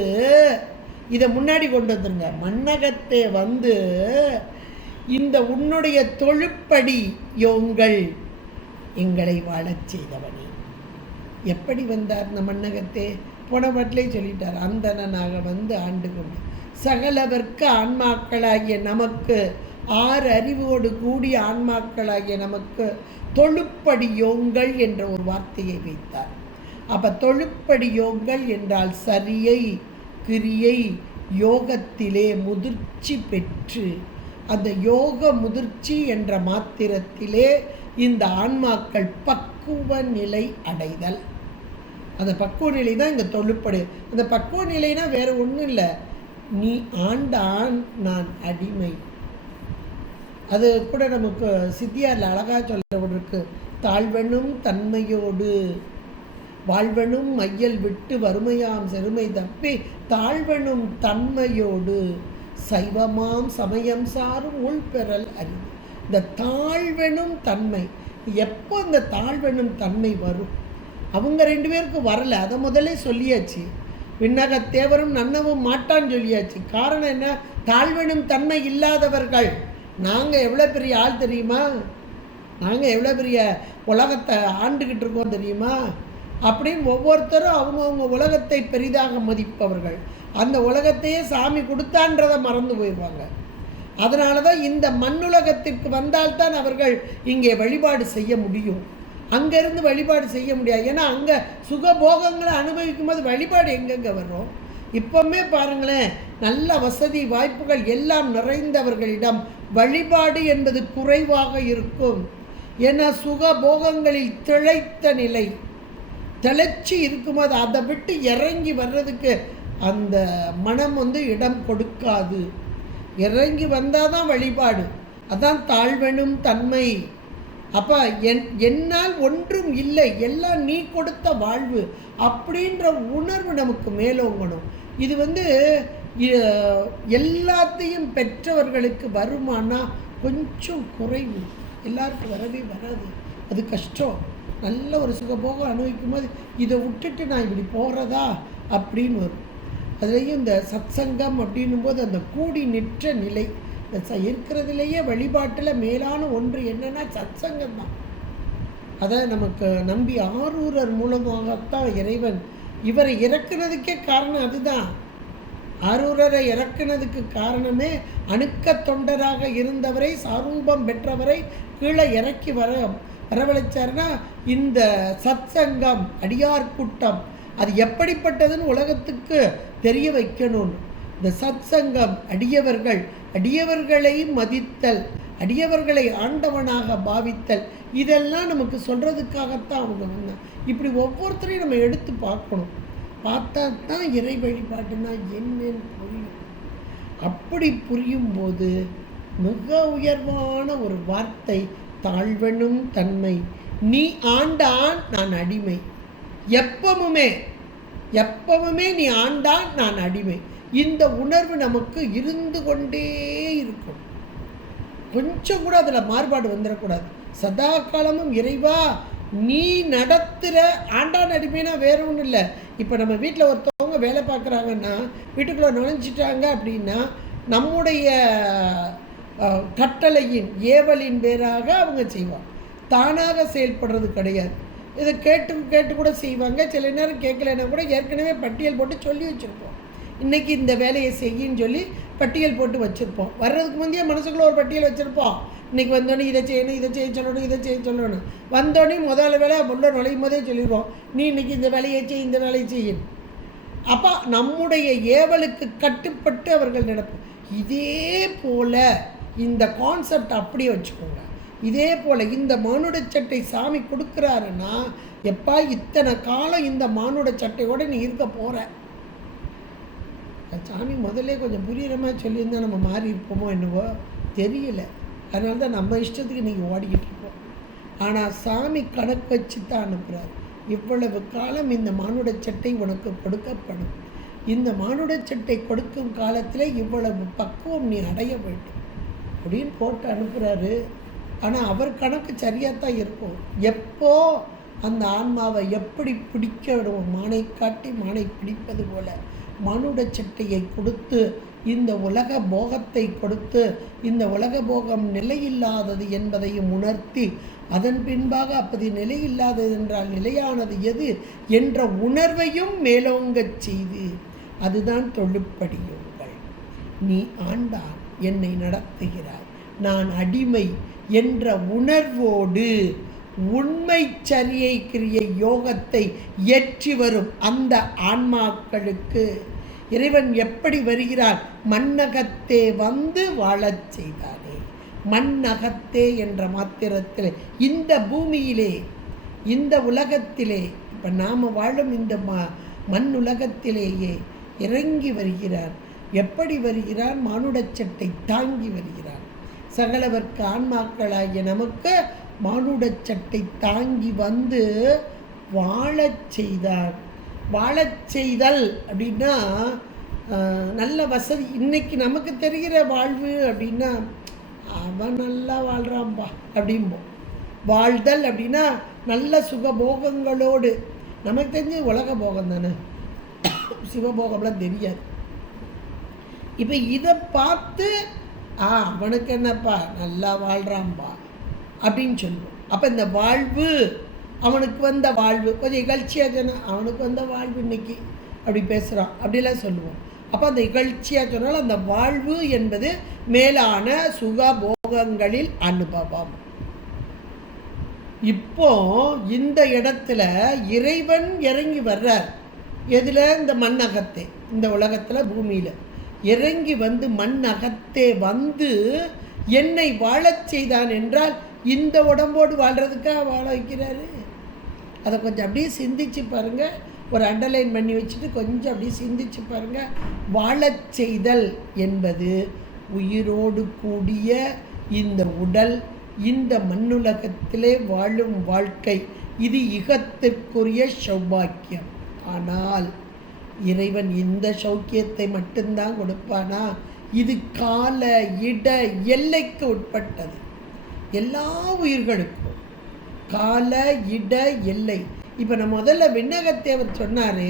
இதை முன்னாடி கொண்டு வந்துருங்க, மன்னகத்தே வந்து இந்த உன்னுடைய தொழுப்படி யோங்கள் எங்களை வாழச் செய்தவனே. எப்படி வந்தார் இந்த மன்னகத்தே? போன பாட்டிலே சொல்லிட்டார், அந்தணனாக வந்து ஆண்டு கொண்டு சகலவர்க்கு ஆன்மாக்களாகிய நமக்கு, 6 அறிவோடு கூடிய ஆன்மாக்களாகிய நமக்கு தொழுப்படியோங்கள் என்ற ஒரு வார்த்தையை வைத்தார். அப்போ தொழுப்படியோங்கள் என்றால் சரியை, கிரியை, யோகத்திலே முதிர்ச்சி பெற்று, அந்த யோக முதிர்ச்சி என்ற மாத்திரத்திலே இந்த ஆன்மாக்கள் பக்குவ நிலை அடைதல். அந்த பக்குவ நிலை தான் இங்கே தொழுப்படு. அந்த பக்குவ நிலைனா வேறு ஒன்றும் இல்லை, நீ ஆண்டான் நான் அடிமை. அது கூட நமக்கு சித்தியாரில் அழகாக சொல்லப்பட்டிருக்கு, தாழ்வனும் தன்மையோடு வாழ்வனும் மையல் விட்டு வறுமையாம் செருமை தப்பி தாழ்வனும் தன்மையோடு சைவமாம் சமயம் சாரும் உள்பெறல் அறிவு. இந்த தாழ்வெனும் தன்மை, எப்போ இந்த தாழ்வெனும் தன்மை வரும்? அவங்க 2 பேருக்கும் வரல, அதை முதலே சொல்லியாச்சு. விண்ணகத்தேவரும் நன்னவும் மாட்டான்னு சொல்லியாச்சு. காரணம் என்ன? தாழ்வெனும் தன்மை இல்லாதவர்கள். நாங்கள் எவ்வளோ பெரிய ஆள் தெரியுமா, நாங்கள் எவ்வளோ பெரிய உலகத்தை ஆண்டுக்கிட்டு இருக்கோம் தெரியுமா அப்படின்னு ஒவ்வொருத்தரும் அவங்கவுங்க உலகத்தை பெரிதாக மதிப்பவர்கள். அந்த உலகத்தையே சாமி கொடுத்தான்றதை மறந்து போயிடுவாங்க. அதனால தான் இந்த மண்ணுலகத்திற்கு வந்தால்தான் அவர்கள் இங்கே வழிபாடு செய்ய முடியும், அங்கேருந்து வழிபாடு செய்ய முடியாது. ஏன்னா அங்கே சுகபோகங்களை அனுபவிக்கும் போது வழிபாடு எங்கெங்கே வரும்? இப்போவுமே பாருங்களேன், நல்ல வசதி வாய்ப்புகள் எல்லாம் நிறைந்தவர்களிடம் வழிபாடு என்பது குறைவாக இருக்கும். ஏன்னா சுகபோகங்களில் திளைத்த நிலை, திளைச்சி இருக்கும்போது அதை விட்டு இறங்கி வர்றதுக்கு அந்த மனம் வந்து இடம் கொடுக்காது. இறங்கி வந்தால் தான் வழிபாடு. அதான் தாழ்வெனும் தன்மை. அப்போ என்னால் ஒன்றும் இல்லை, எல்லாம் நீ கொடுத்த வாழ்வு அப்படின்ற உணர்வு நமக்கு மேலோங்கணும். இது வந்து எல்லாத்தையும் பெற்றவர்களுக்கு வருமானா கொஞ்சம் குறைவு, எல்லாருக்கும் வரவே வராது, அது கஷ்டம். நல்ல ஒரு சுகபோகம் அனுபவிக்கும் போது இதை விட்டுட்டு நான் இப்படி போகிறதா அப்படின்னு வரும். அதுலேயும் இந்த சத்சங்கம் அப்படின்னும் போது அந்த கூடி நிற்ற நிலை, இருக்கிறதுலேயே வழிபாட்டில் மேலான ஒன்று என்னென்னா சத்சங்கம் தான். அதை நமக்கு நம்பி ஆரூரர் மூலமாகத்தான் இறைவன் இவரை இறக்குனதுக்கே காரணம் அதுதான். ஆரூரரை இறக்குனதுக்கு காரணமே அணுக்க தொண்டராக இருந்தவரை, சாரூபம் பெற்றவரை கீழே இறக்கி வரவழைச்சார்னா இந்த சத்சங்கம், அடியார் கூட்டம் அது எப்படிப்பட்டதுன்னு உலகத்துக்கு தெரிய வைக்கணும்னு. இந்த சத்சங்கம், அடியவர்கள், அடியவர்களை மதித்தல், அடியவர்களை ஆண்டவனாக பாவித்தல், இதெல்லாம் நமக்கு சொல்கிறதுக்காகத்தான் அவங்க வந்தாங்க. இப்படி ஒவ்வொருத்தரையும் நம்ம எடுத்து பார்க்கணும். பார்த்தா தான் இறை வழிபாட்டுனா என்னன்னு புரியும். அப்படி புரியும் போது மிக உயர்வான ஒரு வார்த்தை தாழ்வனும் தன்மை. நீ ஆண்டான் நான் அடிமை. எப்பவுமே நீ ஆண்டான் நான் அடிமை. இந்த உணர்வு நமக்கு இருந்து கொண்டே இருக்கும். கொஞ்சம் கூட அதில் மாறுபாடு வந்துடக்கூடாது. சதா காலமும் இறைவா நீ நடத்துகிற ஆண்டான் அடிமைனா வேற ஒன்றும் இல்லை. இப்போ நம்ம வீட்டில் ஒருத்தவங்க வேலை பார்க்குறாங்கன்னா, வீட்டுக்குள்ளே நுழைஞ்சிட்டாங்க அப்படின்னா, நம்முடைய கட்டளையின் ஏவலின் பேராக அவங்க செய்வாங்க. தானாக செயல்படுறது கிடையாது. இதை கேட்டு கூட செய்வாங்க. சில நேரம் கேட்கலைன்னா கூட ஏற்கனவே பட்டியல் போட்டு சொல்லி வச்சுருப்போம். இன்றைக்கி இந்த வேலையை செய்யின்னு சொல்லி பட்டியல் போட்டு வச்சுருப்போம். வர்றதுக்கு முந்தைய மனசுக்குள்ளே ஒரு பட்டியல் வச்சுருப்போம். இன்றைக்கி வந்தோடனே இதை செய்யணும், இதை செய்ய சொல்லணும், இதை செய்ய சொல்லணும். வந்தோடனே முதல்ல வேலை உள்ள நுழையும் போதே சொல்லிடுவோம், நீ இன்றைக்கி இந்த வேலையை செய், இந்த வேலையை செய்யும். அப்போ நம்முடைய ஏவலுக்கு கட்டுப்பட்டு அவர்கள் நடக்கும். இதே போல் இந்த கான்செப்ட் அப்படியே வச்சுக்கோங்க. இதே போல் இந்த மானுட சட்டை சாமி கொடுக்குறாருன்னா, எப்பா இத்தனை காலம் இந்த மானுட சட்டையோடு நீ இருக்க போகிற. சாமி முதல்ல கொஞ்சம் புரிகிற மாதிரி சொல்லியிருந்தால் நம்ம மாறி இருப்போமோ என்னவோ தெரியல. அதனால தான் நம்ம இஷ்டத்துக்கு நீங்கள் ஓடிக்கிட்டு இருப்போம். ஆனால் சாமி கணக்கு வச்சு தான் அனுப்புகிறார். இவ்வளவு காலம் இந்த மானுட சட்டை உனக்கு கொடுக்கப்படும். இந்த மானுட சட்டை கொடுக்கும் காலத்தில் இவ்வளவு பக்குவம் நீ அடைய வேண்டும் அப்படின்னு போட்டு அனுப்புகிறாரு. ஆனால் அவர் கணக்கு சரியாக தான் இருக்கும். எப்போ அந்த ஆன்மாவை எப்படி பிடிக்க விடுவோம், மானை காட்டி மானை பிடிப்பது போல மானுட சட்டையை கொடுத்து இந்த உலக போகத்தை கொடுத்து இந்த உலக போகம் நிலையில்லாதது என்பதையும் உணர்த்தி, அதன் பின்பாக அப்படி நிலையில்லாதது என்றால் நிலையானது எது என்ற உணர்வையும் மேலோங்கச் செய்து, அதுதான் தொழுப்படியுங்கள். நீ ஆண்டான், என்னை நடத்துகிறாய், நான் அடிமை என்ற உணர்வோடு உண்மை சரியை கிரிய யோகத்தை ஏற்றி வரும் அந்த ஆன்மாக்களுக்கு இறைவன் எப்படி வருகிறார்? மண்ணகத்தே வந்து வாழச் செய்தானே. மண்ணகத்தே என்ற மாத்திரத்தில் இந்த பூமியிலே, இந்த உலகத்திலே, இப்போ நாம் வாழும் இந்த மண் உலகத்திலேயே இறங்கி வருகிறார். எப்படி வருகிறார்? மானுடச்சட்டை தாங்கி வருகிறார். சகலவர்க்கு ஆன்மாக்களாகிய நமக்கு மானுடச்சட்டை தாங்கி வந்து வாழச் செய்தார். வாழச் செய்தல் அப்படின்னா நல்ல வசதி. இன்றைக்கி நமக்கு தெரிகிற வாழ்வு அப்படின்னா அவன் நல்லா வாழ்கிறான்பா அப்படிம்போம். வாழ்தல் அப்படின்னா நல்ல சுகபோகங்களோடு. நமக்கு தெரிஞ்ச உலக போகம் தானே, சிவபோகம்லாம் தெரியாது. இப்போ இதை பார்த்து அவனுக்கு என்னப்பா நல்லா வாழ்கிறான்பா அப்படின்னு சொல்லுவோம். அப்போ இந்த வாழ்வு, அவனுக்கு வந்த வாழ்வு கொஞ்சம் இகழ்ச்சியாக சொன்னால் அவனுக்கு வந்த வாழ்வு இன்னைக்கு அப்படி பேசுகிறான் அப்படிலாம் சொல்லுவோம். அப்போ அந்த இகழ்ச்சியாக சொன்னால் அந்த வாழ்வு என்பது மேலான சுகபோகங்களில் அனுபவம். இப்போ இந்த இடத்துல இறைவன் இறங்கி வர்றார். எதில்? இந்த மண்ணகத்தே, இந்த உலகத்தில் பூமியில் இறங்கி வந்து மண்ணகத்தே வந்து என்னை வாழச் செய்தான் என்றால் இந்த உடம்போடு வாழ்கிறதுக்காக வாழ வைக்கிறாரு. அதை கொஞ்சம் அப்படியே சிந்திச்சு பாருங்கள். ஒரு அண்டர்லைன் பண்ணி வச்சுட்டு கொஞ்சம் அப்படியே சிந்திச்சு பாருங்கள். வாழச் செய்தல் என்பது உயிரோடு கூடிய இந்த உடல், இந்த மண்ணுலகத்திலே வாழும் வாழ்க்கை, இது இகத்திற்குரிய சௌபாக்கியம். ஆனால் இறைவன் இந்த சௌக்கியத்தை மட்டும்தான் கொடுப்பானா? இது கால இட எல்லைக்கு உட்பட்டது. எல்லா உயிர்களுக்கும் கால இட எல்லை. இப்போ நம்ம முதல்ல விண்ணகத்தேவர் சொன்னார்,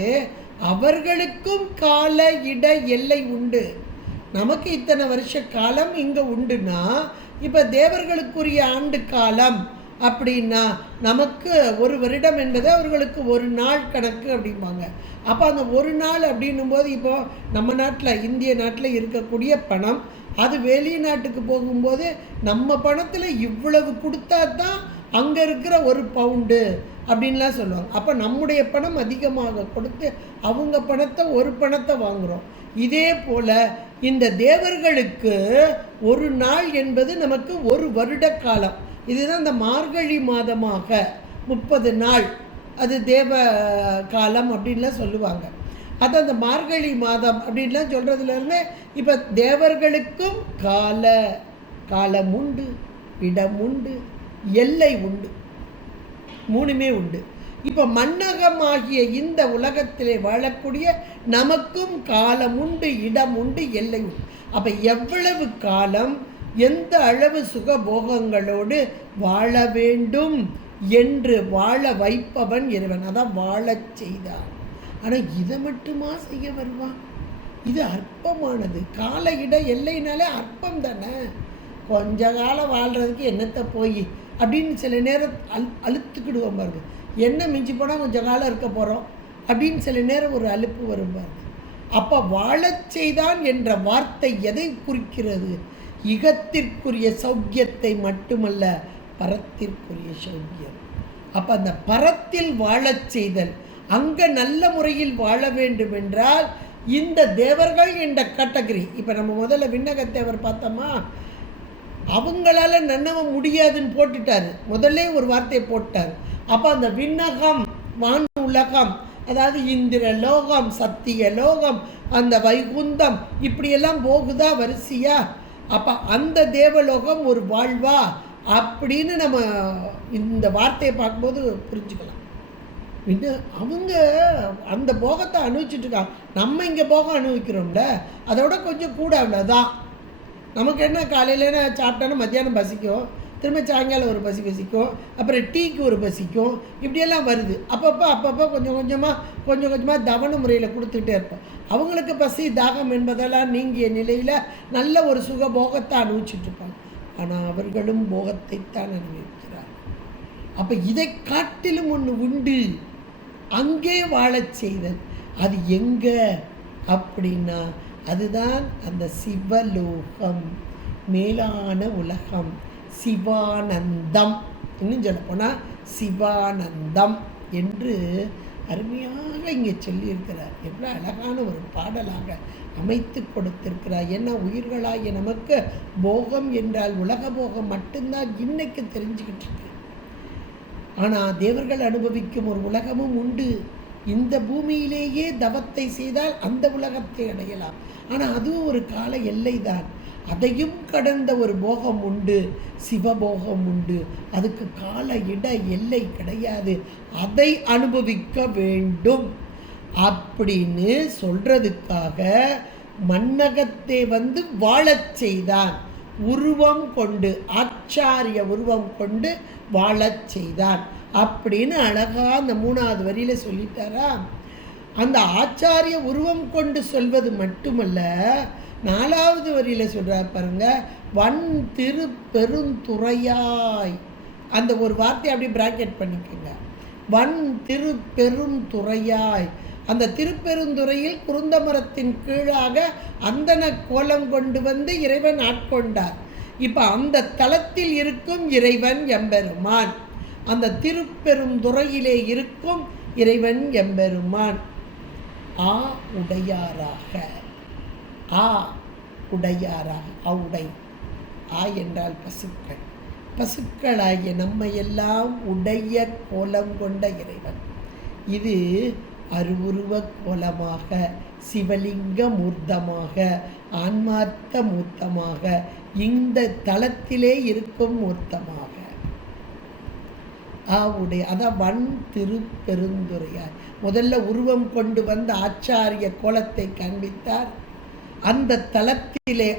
அவர்களுக்கும் கால இட எல்லை உண்டு. நமக்கு இத்தனை வருஷ காலம் இங்கே உண்டுன்னா, இப்போ தேவர்களுக்குரிய ஆண்டு காலம் அப்படின்னா நமக்கு ஒரு வருடம் என்பது அவர்களுக்கு ஒரு நாள் கணக்கு அப்படிம்பாங்க. அப்போ அந்த ஒரு நாள் அப்படின்னும் போது இப்போது நம்ம நாட்டில், இந்திய நாட்டில் இருக்கக்கூடிய பணம், அது வெளிநாட்டுக்கு போகும்போது நம்ம பணத்தில் இவ்வளவு கொடுத்தா தான் அங்கே இருக்கிற ஒரு பவுண்டு அப்படின்லாம் சொல்லுவாங்க. அப்போ நம்முடைய பணம் அதிகமாக கொடுத்து அவங்க பணத்தை ஒரு பணத்தை வாங்குகிறோம். இதே போல் இந்த தேவர்களுக்கு ஒரு நாள் என்பது நமக்கு ஒரு வருட காலம். இதுதான் இந்த மார்கழி மாதமாக 30 நாள், அது தேவ காலம் அப்படின்லாம் சொல்லுவாங்க. அது அந்த மார்கழி மாதம் அப்படின்லாம் சொல்கிறதுலேருந்து இப்போ தேவர்களுக்கும் காலம் உண்டு, இடம் உண்டு, எல்லை உண்டு, மூணுமே உண்டு. இப்போ மண்ணகமாகிய இந்த உலகத்திலே வாழக்கூடிய நமக்கும் காலம் உண்டு, இடம் உண்டு, எல்லை உண்டு. அப்போ எவ்வளவு காலம் எந்த அளவு சுகபோகங்களோடு வாழ வேண்டும் என்று வாழ வைப்பவன் இறைவன். அதான் வாழச் செய்தான். ஆனால் இதை மட்டுமா செய்ய வருவான்? இது அற்பமானது. கால இட எல்லைனாலே அற்பம் தானே. கொஞ்ச காலம் வாழ்கிறதுக்கு என்னத்தை போய் அப்படின்னு சில நேரம் அழுத்துக்கிடுவோம் பாருங்க. என்ன மிஞ்சி போனால் கொஞ்சம் காலம் இருக்க போகிறோம் அப்படின்னு சில நேரம் ஒரு அலுப்பு வரும் பாருங்க. அப்போ வாழச் செய்தான் என்ற வார்த்தை எதை குறிக்கிறது? இகத்திற்குரிய சௌக்கியத்தை மட்டுமல்ல, பரத்திற்குரிய சௌக்கியம். அப்போ அந்த பரத்தில் வாழச் செய்தல், அங்கே நல்ல முறையில் வாழ வேண்டும் என்றால் இந்த தேவர்கள் என்ற கேட்டகரி. இப்போ நம்ம முதல்ல விண்ணகத்தேவர் பார்த்தோமா, அவங்களால நன்னவ முடியாதுன்னு போட்டுட்டார். முதல்ல ஒரு வார்த்தையை போட்டார். அப்போ அந்த விண்ணகம், வான் உலகம், அதாவது இந்திர லோகம், சத்திய லோகம், அந்த வைகுந்தம், இப்படியெல்லாம் போகுதா வரிசையா? அப்போ அந்த தேவலோகம் ஒரு வாழ்வா அப்படின்னு நம்ம இந்த வார்த்தையை பார்க்கும்போது புரிஞ்சுக்கலாம். அவங்க அந்த போகத்தை அனுபவிச்சுட்ருக்காங்க. நம்ம இங்கே போகம் அனுபவிக்கிறோம்ல, அதோட கொஞ்சம் கூட, அவ்வளோதான். நமக்கு என்ன, காலையில் சாப்பிட்டோன்னா மத்தியானம் பசிக்கும், திரும்ப சாயங்காலம் ஒரு பசிக்கும், அப்புறம் டீக்கு ஒரு பசிக்கும், இப்படியெல்லாம் வருது. அப்பப்போ கொஞ்சம் கொஞ்சமாக தவண முறையில் கொடுத்துட்டே இருப்போம். அவங்களுக்கு பசி தாகம் என்பதெல்லாம் நீங்கிய நிலையில் நல்ல ஒரு சுகபோகத்தை அனுபவிச்சுட்ருப்பாங்க. ஆனால் அவர்களும் போகத்தைத்தான் அனுபவிக்கிறார். அப்போ இதை காட்டிலும் ஒன்று உண்டு, அங்கே வாழச் செய்தல். அது எங்கே அப்படின்னா அதுதான் அந்த சிவலோகம், மேலான உலகம், சிவானந்தம். இன்னும் சொல்லப்போனால் சிவானந்தம் என்று அருமையாக இங்கே சொல்லியிருக்கிறார். எவ்வளோ அழகான ஒரு பாடலாக அமைத்து கொடுத்திருக்கிறார். ஏன்னா உயிர்களாகிய நமக்கு போகம் என்றால் உலக போகம் மட்டும்தான் இன்னைக்கு தெரிஞ்சுக்கிட்டு இருக்கு. ஆனால் தேவர்கள் அனுபவிக்கும் ஒரு உலகமும் உண்டு. இந்த பூமியிலேயே தவத்தை செய்தால் அந்த உலகத்தை அடையலாம். ஆனால் அதுவும் ஒரு கால எல்லை தான். அதையும் கடந்த ஒரு போகம் உண்டு, சிவபோகம் உண்டு. அதுக்கு கால இட எல்லை கிடையாது. அதை அனுபவிக்க வேண்டும் அப்படின்னு சொல்றதுக்காக மண்ணகத்தை வாழச் செய்தான். உருவம் கொண்டு, ஆச்சாரிய உருவம் கொண்டு வாழச் செய்தான் அப்படின்னு அழகா அந்த 3வது வரியில் சொல்லிட்டாரா. அந்த ஆச்சாரிய உருவம் கொண்டு சொல்வது மட்டுமல்ல, 4வது வரியில் சொல்கிறார் பாருங்க, வன் திரு பெருந்துறையாய். அந்த ஒரு வார்த்தையை அப்படியே பிராக்கெட் பண்ணிக்கோங்க. வன் திரு பெருந்துறையாய். அந்த திருப்பெருந்துறையில் குருந்த மரத்தின் கீழாக அந்தன கோலம் கொண்டு வந்து இறைவன் ஆட்கொண்டார். இப்போ அந்த தலத்தில் இருக்கும் இறைவன் எம்பெருமான், அந்த திருப்பெருந்துறையிலே இருக்கும் இறைவன் எம்பெருமான். ஆ உடையாராக, ஆ உடையாராக, ஆ என்றால் பசுக்கள், பசுக்களாகிய நம்மையெல்லாம் உடைய கோலம் கொண்ட இறைவன். இது அருவுருவ கோலமாக, சிவலிங்க மூர்த்தமாக, ஆன்மார்த்த மூர்த்தமாக, இந்த தலத்திலே இருக்கும் மூர்த்தமாக ஆவுடைய, அதான் வன் திருப்பெருந்துறையார். முதல்ல உருவம் கொண்டு வந்த ஆச்சாரிய கோலத்தை காண்பித்தார். அந்த தலத்திலே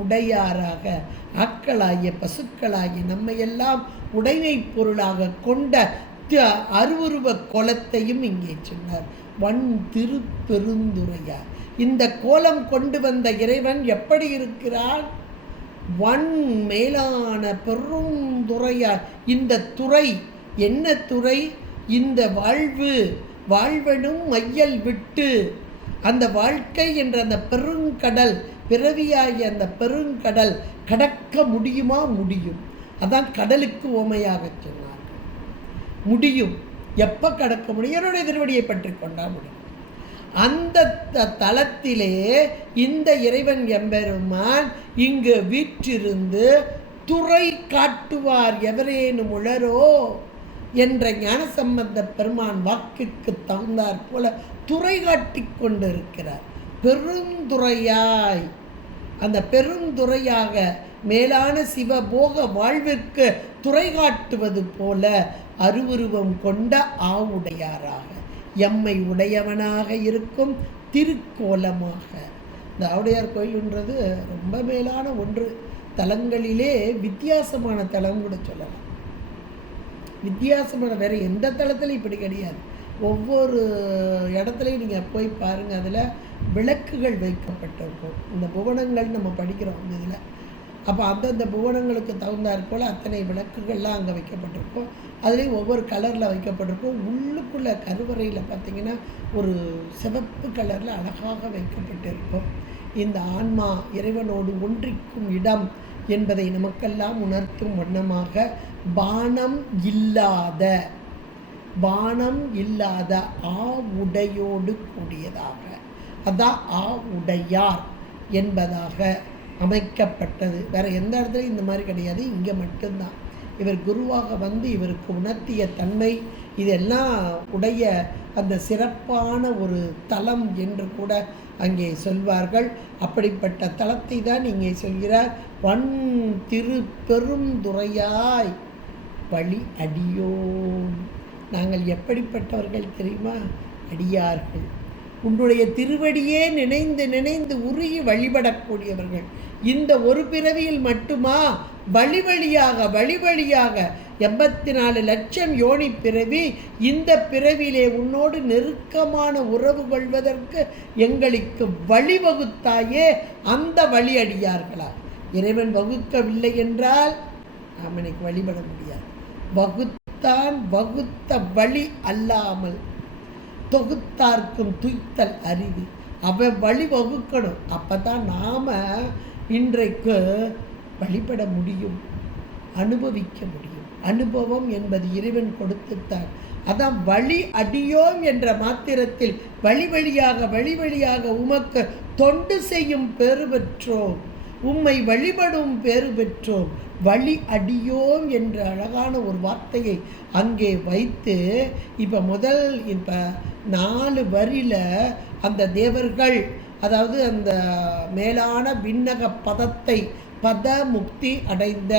உடையாராக, ஆக்களாகிய பசுக்களாகிய நம்மையெல்லாம் உடைமை பொருளாக கொண்ட அருவுருவ கோலத்தையும் இங்கே சொன்னார். வன் திருப்பெருந்துறையார். இந்த கோலம் கொண்டு வந்த இறைவன் எப்படி இருக்கிறார்? வன் மேலான பெருந்துறையார். இந்த துறை என்ன துறை? இந்த வாழ்வெனும் மையல் விட்டு அந்த வாழ்க்கை என்ற அந்த பெருங்கடல், பிறவியாகிய அந்த பெருங்கடல் கடக்க முடியுமா? முடியும். அதான் கடலுக்கு ஓமையாக சொன்னார்கள். முடியும். எப்போ கடக்க முடியும்? என்னுடைய திருவடியை பற்றி கொண்டா முடியும். அந்த தலத்திலே இந்த இறைவன் எம்பெருமான் இங்கு வீற்றிருந்து துறை காட்டுவார் எவரேனும் உளரோ என்ற ஞானசம்பந்த பெருமான் வாக்குக்கு தகுந்தாற் போல துறை காட்டி கொண்டு இருக்கிறார். பெருந்துறையாய், அந்த பெருந்துறையாக மேலான சிவபோக வாழ்விற்கு துறை காட்டுவது போல அருவுருவம் கொண்ட ஆவுடையாராக எம்மை உடையவனாக இருக்கும் திருக்கோலமாக. இந்த ஆவுடையார் கோயில்ன்றது ரொம்ப மேலான ஒன்று. தலங்களிலே வித்தியாசமான தலம் கூட சொல்லலாம். வித்தியாசமான வேறு எந்த தலத்திலையும் இப்படி கிடையாது. ஒவ்வொரு இடத்துலையும் நீங்கள் போய் பாருங்கள், அதில் விளக்குகள் வைக்கப்பட்டிருக்கும். இந்த புவனங்கள் நம்ம படிக்கிறோம் இந்த இதில். அப்போ அந்தந்த புவனங்களுக்கு தகுந்தாற் போல் அத்தனை விளக்குகள்லாம் அங்கே வைக்கப்பட்டிருக்கும். அதுலேயும் ஒவ்வொரு கலரில் வைக்கப்பட்டிருக்கும். உள்ளுக்குள்ளே கருவறையில் பார்த்திங்கன்னா ஒரு சிவப்பு கலரில் அழகாக வைக்கப்பட்டிருக்கும். இந்த ஆன்மா இறைவனோடு ஒன்றிக்கும் இடம் என்பதை நமக்கெல்லாம் உணர்த்தும் வண்ணமாக பானம் இல்லாத ஆவுடையோடு கூடியதாக, அதான் ஆவுடையார் என்பதாக அமைக்கப்பட்டது. வேறு எந்த இடத்துலையும் இந்த மாதிரி கிடையாது, இங்கே மட்டும்தான். இவர் குருவாக வந்து இவருக்கு உணர்த்திய தன்மை இதெல்லாம் உடைய அந்த சிறப்பான ஒரு தலம் என்று கூட அங்கே சொல்வார்கள். அப்படிப்பட்ட தலத்தை தான் இங்கே சொல்கிறார். வன் திரு பெருந்துறையாய் வழி அடியோம். நாங்கள் எப்படிப்பட்டவர்கள் தெரியுமா? அடியார்கள். உன்னுடைய திருவடியே நினைந்து நினைந்து உருகி வழிபடக்கூடியவர்கள். இந்த ஒரு பிறவியில் மட்டுமா? வழி வழியாக 84 லட்சம் யோனி பிறவி. இந்த பிறவிலே உன்னோடு நெருக்கமான உறவு கொள்வதற்கு எங்களுக்கு வழிவகுத்தாயே, அந்த வழி அடியார்களா? இறைவன் வகுக்கவில்லை என்றால் நாம் எனக்கு வழிபட முடியாது. வகுத்தான் வகுத்த வழி அல்லாமல் தொகுத்தார்க்கும் துய்த்தல் அறிவு. அவன் வழி வகுக்கணும். அப்போ தான் நாம் இன்றைக்கு வழிபட முடியும், அனுபவிக்க முடியும். அனுபவம் என்பது இறைவன் கொடுத்துத்தான். அதான் வழி அடியோம் என்ற மாத்திரத்தில் வழி வழியாக உமக்கு தொண்டு செய்யும் பேறு பெற்றோம், உம்மை வழிபடும் பேறு பெற்றோம். வழி அடியோம் என்ற அழகான ஒரு வார்த்தையை அங்கே வைத்து இப்போ 4 வரியில் அந்த தேவர்கள், அதாவது அந்த மேலான விண்ணக பதத்தை பத முக்தி அடைந்த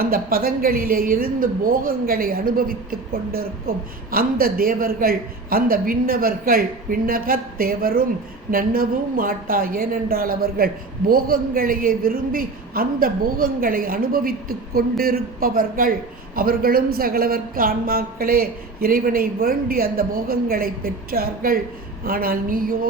அந்த பதங்களிலே இருந்து போகங்களை அனுபவித்து கொண்டிருக்கும் அந்த தேவர்கள், அந்த விண்ணவர்கள், விண்ணகத் தேவரும் நன்னவும் மாட்டா. ஏனென்றால் அவர்கள் போகங்களையே விரும்பி அந்த போகங்களை அனுபவித்து கொண்டிருப்பவர்கள். அவர்களும் சகலவர்க்கு ஆன்மாக்களே இறைவனை வேண்டி அந்த போகங்களை பெற்றார்கள். ஆனால் நீயோ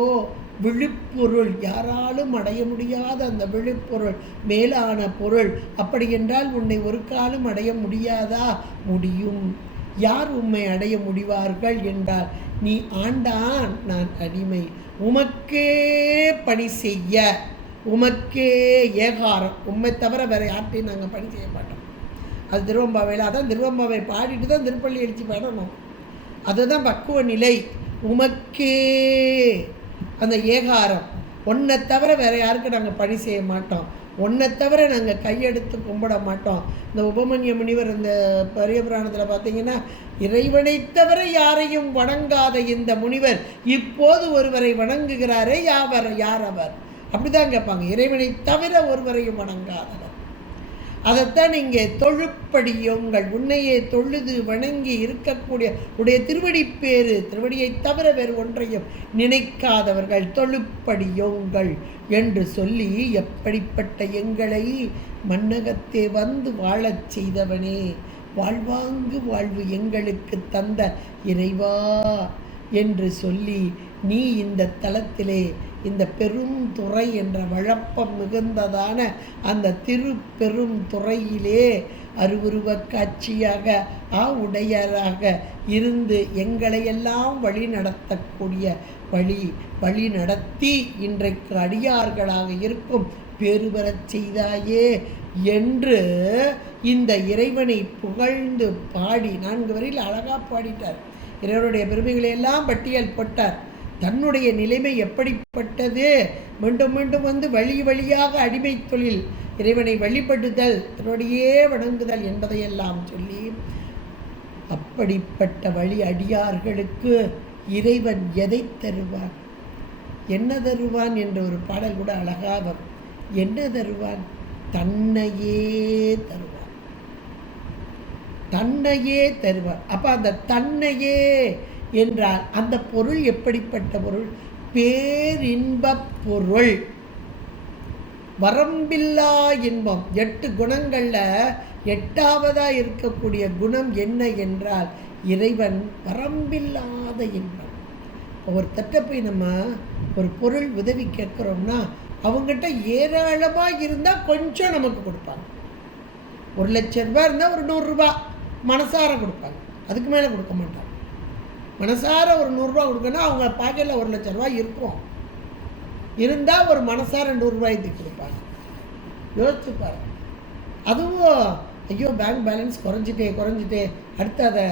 விழுப்பொருள், யாராலும் அடைய முடியாத அந்த விழுப்பொருள், மேலான பொருள். அப்படி என்றால் உன்னை ஒரு காலம் அடைய முடியாதா? முடியும். யார் உம்மை அடைய முடிவார்கள் என்றால், நீ ஆண்டான், நான் அடிமை, உமக்கே பணி செய்ய, உமக்கே ஏகாரம். உம்மை தவிர வேறு யார்ட்டையும் நாங்கள் பணி செய்ய மாட்டோம். அது திருவம்பாவையில், அதான் திருவம்பாவை பாடிட்டு தான் திருப்பள்ளி எழுச்சி பாடணும். அதுதான் பக்குவ நிலை. உமக்கே அந்த ஏகாரம். ஒன்றை தவிர வேறு யாருக்கு நாங்கள் பணி செய்ய மாட்டோம், ஒன்றை தவிர நாங்கள் கையெடுத்து கும்பிட மாட்டோம். இந்த உபமன்ய முனிவர் இந்த பெரிய புராணத்தில் பார்த்தீங்கன்னா, இறைவனை தவிர யாரையும் வணங்காத இந்த முனிவர் இப்போது ஒருவரை வணங்குகிறாரே, யார் அவர்? அப்படிதான் கேட்பாங்க. இறைவனை தவிர ஒருவரையும் வணங்காதவர். அதைத்தான் இங்கே தொழுப்படியுங்கள், உன்னையே தொழுது வணங்கி இருக்கக்கூடிய உடைய திருவடிப்பேறு, திருவடியை தவிர வேறு ஒன்றையும் நினைக்காதவர்கள் தொழுப்படியுங்கள் என்று சொல்லி, எப்படிப்பட்ட எங்களை மன்னகத்தே வந்து வாழச் செய்தவனே, வாழ்வாங்கு வாழ்வு எங்களுக்கு தந்த இறைவா என்று சொல்லி, நீ இந்த தலத்திலே இந்த பெரும் துறை என்ற வழப்பம் மிகுந்ததான அந்த திருப்பெரும் துறையிலே அருவுருவ காட்சியாக உடையராக இருந்து எங்களையெல்லாம் வழி நடத்தக்கூடிய வழி நடத்தி இன்றைக்கு அடியார்களாக இருக்கும் பேறு பெறச் செய்தாயே என்று இந்த இறைவனை புகழ்ந்து பாடி 4 வரியில் அழகாக பாடிட்டார். இறைவனுடைய பெருமைகளையெல்லாம் பட்டியல் போட்டார். தன்னுடைய நிலைமை எப்படிப்பட்டது, மீண்டும் மீண்டும் வந்து வழியாக அடிமை தொழில், இறைவனை வழிபடுதல், தன்னுடையே வணங்குதல் என்பதையெல்லாம் சொல்லி, அப்படிப்பட்ட வழி அடியார்களுக்கு இறைவன் எதை தருவான், என்ன தருவான் என்ற ஒரு பாடல் கூட அழகாக வரும். என்ன தருவான்? தன்னையே தருவான். தன்னையே தருவான். அப்போ அந்த தன்னையே என்றால் அந்த பொருள் எப்படிப்பட்ட பொருள்? பேரின்பப் பொருள், வரம்பில்லா இன்பம். 8 குணங்களில் 8ஆவதாக இருக்கக்கூடிய குணம் என்ன என்றால் இறைவன் வரம்பில்லாத இன்பம். ஒருத்தட்ட போய் நம்ம ஒரு பொருள் உதவி கேட்குறோம்னா அவங்ககிட்ட ஏராளமாக இருந்தால் கொஞ்சம் நமக்கு கொடுப்பாங்க. 1,00,000 ரூபா இருந்தால் ஒரு 100 ரூபா மனசார கொடுப்பாங்க, அதுக்கு மேலே கொடுக்க மாட்டாங்க. மனசார ஒரு 100 ரூபா கொடுக்கணும், அவங்க பாக்கெட்டில் 1,00,000 ரூபா இருக்கும், இருந்தால் ஒரு மனசார 100 ரூபாய்க்கு கொடுப்பாங்க. யோசிச்சு பாருங்க. அதுவும் ஐயோ பேங்க் பேலன்ஸ் குறைஞ்சிட்டே அடுத்து அதை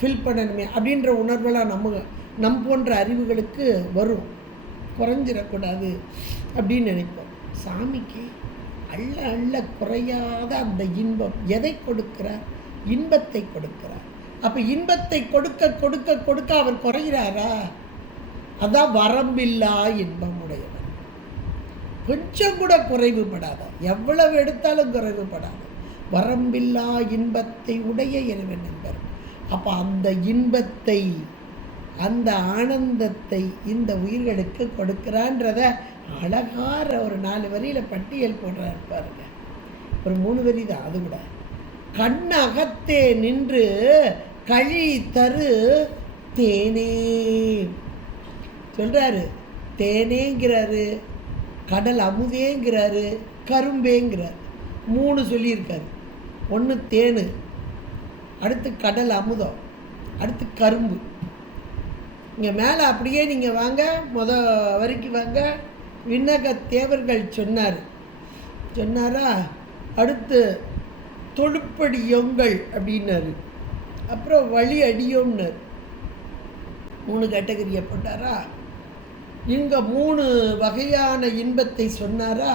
ஃபில் பண்ணணுமே அப்படின்ற உணர்வெல்லாம் நம் போன்ற அறிவுகளுக்கு வரும். குறைஞ்சிடக்கூடாது அப்படின்னு நினைப்போம். சாமிக்கு அள்ள குறையாத அந்த இன்பம் எதை கொடுக்கிறார்? இன்பத்தை கொடுக்கிறார். அப்போ இன்பத்தை கொடுக்க அவர் குறைகிறாரா? அதான் வரம்பில்லா இன்பம் உடையவர். கொஞ்சம் கூட குறைவுபடாத, எவ்வளவு எடுத்தாலும் குறைவுபடாத வரம்பில்லா இன்பத்தை உடைய இறைவன் என்பர். அப்போ அந்த இன்பத்தை, அந்த ஆனந்தத்தை இந்த உயிர்களுக்கு கொடுக்கிறான்றத அழகார ஒரு 4 வரியில் பட்டியல் போடுறாரு பாருங்க. ஒரு 3 வரி தான், அது கூட. கண் அகத்தே நின்று கழி தரு தேனே சொல்றாரு. தேனேங்கிறாரு, கடல் அமுதேங்கிறாரு, கரும்பேங்கிறார். 3 சொல்லியிருக்காரு. ஒன்று தேனு, அடுத்து கடல் அமுதம், அடுத்து கரும்பு. இங்கே மேலே அப்படியே நீங்கள் வாங்க, வரைக்கும் வாங்க. விண்ணக தேவர்கள் சொன்னாரா? அடுத்து தொழுப்படியோங்கள் அப்படின்னாரு. அப்புறம் வழி அடியோம்னார். 3 கேட்டகரியை போட்டாரா? இங்கே 3 வகையான இன்பத்தை சொன்னாரா?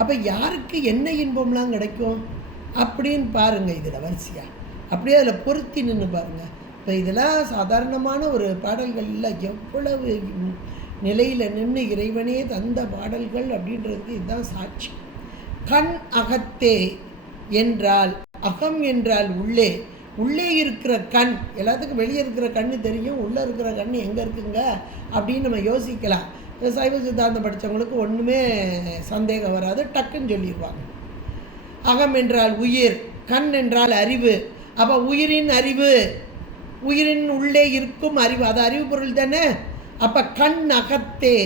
அப்போ யாருக்கு என்ன இன்பம்லாம் கிடைக்கும் அப்படின்னு பாருங்கள். இதில் வரிசையாக அப்படியே அதில் பொருத்தி நின்று பாருங்கள். இப்போ இதெல்லாம் சாதாரணமான ஒரு பாடல்கள் இல்லை, எவ்வளவு நிலையில் நின்று இறைவனே தந்த பாடல்கள் அப்படின்றதுக்கு இதுதான் சாட்சி. கண் அகத்தே என்றால், அகம் என்றால் உள்ளே, உள்ளே இருக்கிற கண். எல்லாத்துக்கும் வெளியே இருக்கிற கண் தெரியும், உள்ளே இருக்கிற கண் எங்கே இருக்குங்க அப்படின்னு நம்ம யோசிக்கலாம். சைவ சித்தாந்தம் படித்தவங்களுக்கு ஒன்றுமே சந்தேகம் வராது, டக்குன்னு சொல்லிடுவாங்க. அகம் என்றால் உயிர், கண் என்றால் அறிவு. அப்போ உயிரின் அறிவு, உயிரின் உள்ளே இருக்கும் அறிவு, அது அறிவு பொருள் தானே. அப்போ கண் அகத்தே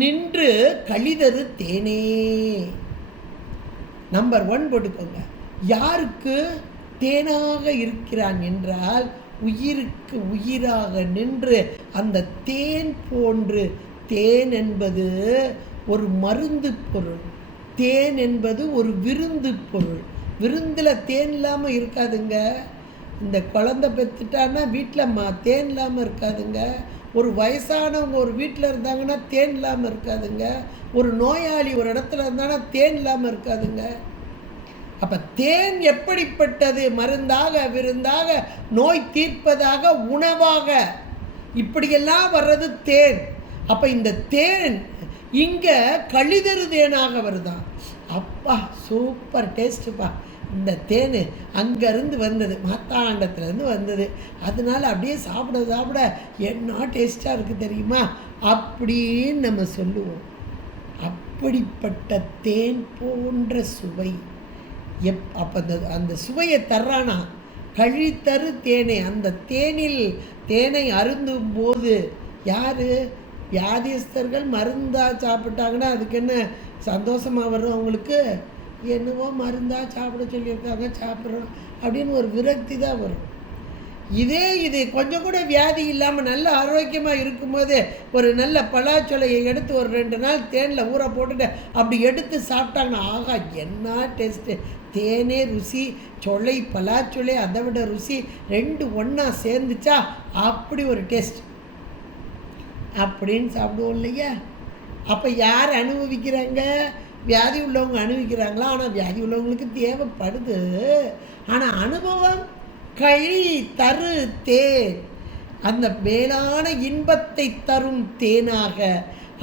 நின்று கழிதரு தேனே. நம்பர் 1 போட்டுக்கோங்க. யாருக்கு தேனாக இருக்கிறான் என்றால் உயிருக்கு உயிராக நின்று அந்த தேன் போன்று. தேன் என்பது ஒரு மருந்து பொருள், தேன் என்பது ஒரு விருந்து பொருள். விருந்தில் தேன் இல்லாமல் இருக்காதுங்க. இந்த குழந்தை பெற்றுட்டான்னா வீட்டில் தேன் இல்லாமல் இருக்காதுங்க. ஒரு வயசானவங்க ஒரு வீட்டில் இருந்தாங்கன்னா தேன் இல்லாமல் இருக்காதுங்க. ஒரு நோயாளி ஒரு இடத்துல இருந்தாங்கன்னா தேன் இல்லாமல் இருக்காதுங்க. அப்போ தேன் எப்படிப்பட்டது? மருந்தாக, விருந்தாக, நோய் தீர்ப்பதாக, உணவாக, இப்படியெல்லாம் வர்றது தேன். அப்போ இந்த தேன் இங்கே கழிதரு தேனாக வருதான். அப்பா சூப்பர் டேஸ்ட்டுப்பா. இந்த தேன் அங்கேருந்து வந்தது, மாத்தாண்டத்துலேருந்து வந்தது, அதனால் அப்படியே சாப்பிட என்ன டேஸ்ட்டாக இருக்குது தெரியுமா அப்படின்னு நம்ம சொல்லுவோம். அப்படிப்பட்ட தேன் போன்ற சுவை அப்போ அந்த சுவையை தர்றானா? கழித்தரு தேனே. அந்த தேனை அருந்தும் போது யார்? வியாதிஸ்தர்கள் மருந்தாக சாப்பிட்டாங்கன்னா அதுக்கு என்ன சந்தோஷமாக வரும் அவங்களுக்கு? என்னவோ மருந்தாக சாப்பிட சொல்லியிருக்காங்க, சாப்பிட்றோம் அப்படின்னு ஒரு விரக்தி தான் வரும். இது கொஞ்சம் கூட வியாதி இல்லாமல் நல்ல ஆரோக்கியமாக இருக்கும்போது ஒரு நல்ல பலாச்சொலையை எடுத்து ஒரு 2 நாள் தேனில் ஊற போட்டுட்டு அப்படி எடுத்து சாப்பிட்டாங்கன்னா ஆகா என்ன டேஸ்ட்டு! தேனே ருசி, சொலை பலாச்சொலை அதை விட ருசி, 2 ஒன்றா சேர்ந்துச்சா அப்படி ஒரு டேஸ்ட் அப்படின்னு சாப்பிடுவோம் இல்லையா? அப்போ யார் அனுபவிக்கிறாங்க? வியாதி உள்ளவங்க அனுபவிக்கிறாங்களா? ஆனால் வியாதி உள்ளவங்களுக்கு தேவைப்படுது. ஆனால் அனுபவம் கழி தரு தேன், அந்த மேலான இன்பத்தை தரும் தேனாக.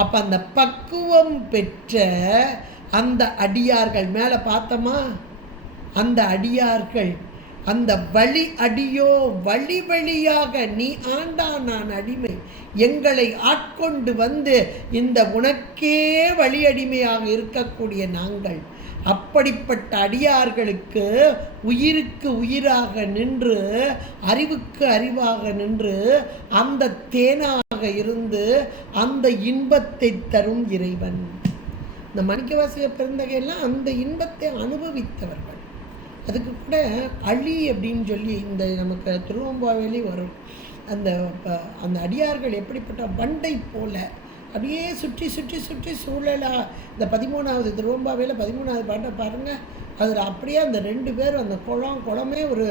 அப்போ அந்த பக்குவம் பெற்ற அந்த அடியார்கள் மேலே பார்த்தோமா, அந்த அடியார்கள் அந்த வழி அடியோ வழி வழியாக நீ ஆண்டா நான் அடிமை, எங்களை ஆட்கொண்டு வந்து இந்த உனக்கே வழி அடிமையாக இருக்கக்கூடிய நாங்கள் அப்படிப்பட்ட அடியார்களுக்கு உயிருக்கு உயிராக நின்று அறிவுக்கு அறிவாக நின்று அந்த தேனாக இருந்து அந்த இன்பத்தை தரும் இறைவன். இந்த மாணிக்கவாசக பெருந்தகையெல்லாம் அந்த இன்பத்தை அனுபவித்தவர்கள். அதுக்கு கூட அழி அப்படின்னு சொல்லி இந்த நமக்கு திருவம்பாவிலே வரும். அந்த அந்த அடியார்கள் எப்படிப்பட்ட வண்டை போல அப்படியே சுற்றி சுற்றி சுற்றி சூழலாக இந்த 13வது திருவம்பாவையில் 13வது பாட்டை பாருங்கள். அதில் அப்படியே அந்த 2 பேரும் அந்த குளமே ஒரு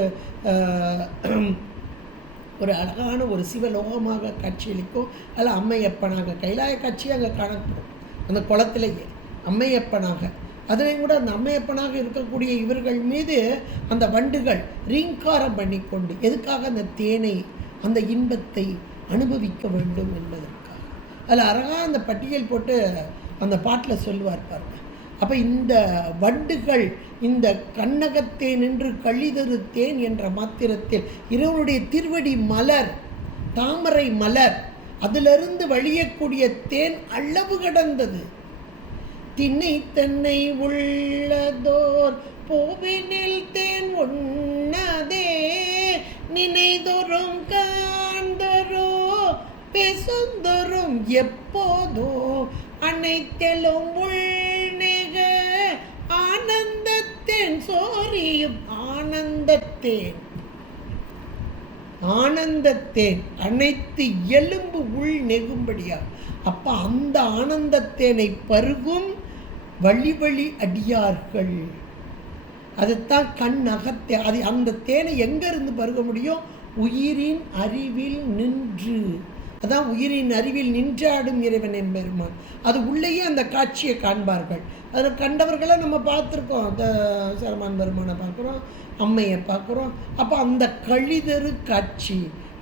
அழகான ஒரு சிவலோகமாக காட்சியளிக்கும். அதில் அம்மையப்பனாக கைலாய காட்சி அங்கே காணப்படும் அந்த குளத்திலேயே அம்மையப்பனாக. அதுலேயும் கூட அந்த அம்மையப்பனாக இருக்கக்கூடிய இவர்கள் மீது அந்த வண்டுகள் ரீங்காரம் பண்ணி கொண்டு எதுக்காக அந்த தேனை அந்த இன்பத்தை அனுபவிக்க வேண்டும் என்பதற்காக. அதில் அழகாக அந்த பட்டியல் போட்டு அந்த பாட்டில் சொல்லுவார் பாருங்க. அப்போ இந்த வண்டுகள் இந்த கண்ணகத்தேன் என்று கழிதரு தேன் என்ற மாத்திரத்தில் இறைவனுடைய திருவடி மலர் தாமரை மலர் அதிலிருந்து வழியக்கூடிய தேன் அளவு கடந்தது. திண்ணை தென்னை உள்ளதோர் பூவினில் தேன் உண்ணதே நினைதொரும் காண்தொரோ பேசுந்தொரும் எப்போதோ அனைத்தெலும் உள்நெக ஆனந்தத்தேன் சோரியும் ஆனந்தத்தேன் ஆனந்தத்தேன் அனைத்து எலும்பு உள் நெகும்படியா. அப்போ அந்த ஆனந்தத்தேனை பருகும் வழி வழி அடியார்கள். அதுதான் கண் அகத்தே. அது அந்த தேனை எங்கேருந்து பருக முடியும்? உயிரின் அறிவில் நின்று. அதான் உயிரின் அறிவில் நின்றாடும் இறைவன் எம்பெருமான். அது உள்ளேயே அந்த காட்சியை காண்பார்கள். அதில் கண்டவர்களை நம்ம பார்த்துருக்கோம். அந்த சரமான் பெருமானை பார்க்குறோம், அம்மையை பார்க்குறோம். அப்போ அந்த கழிதரு காட்சி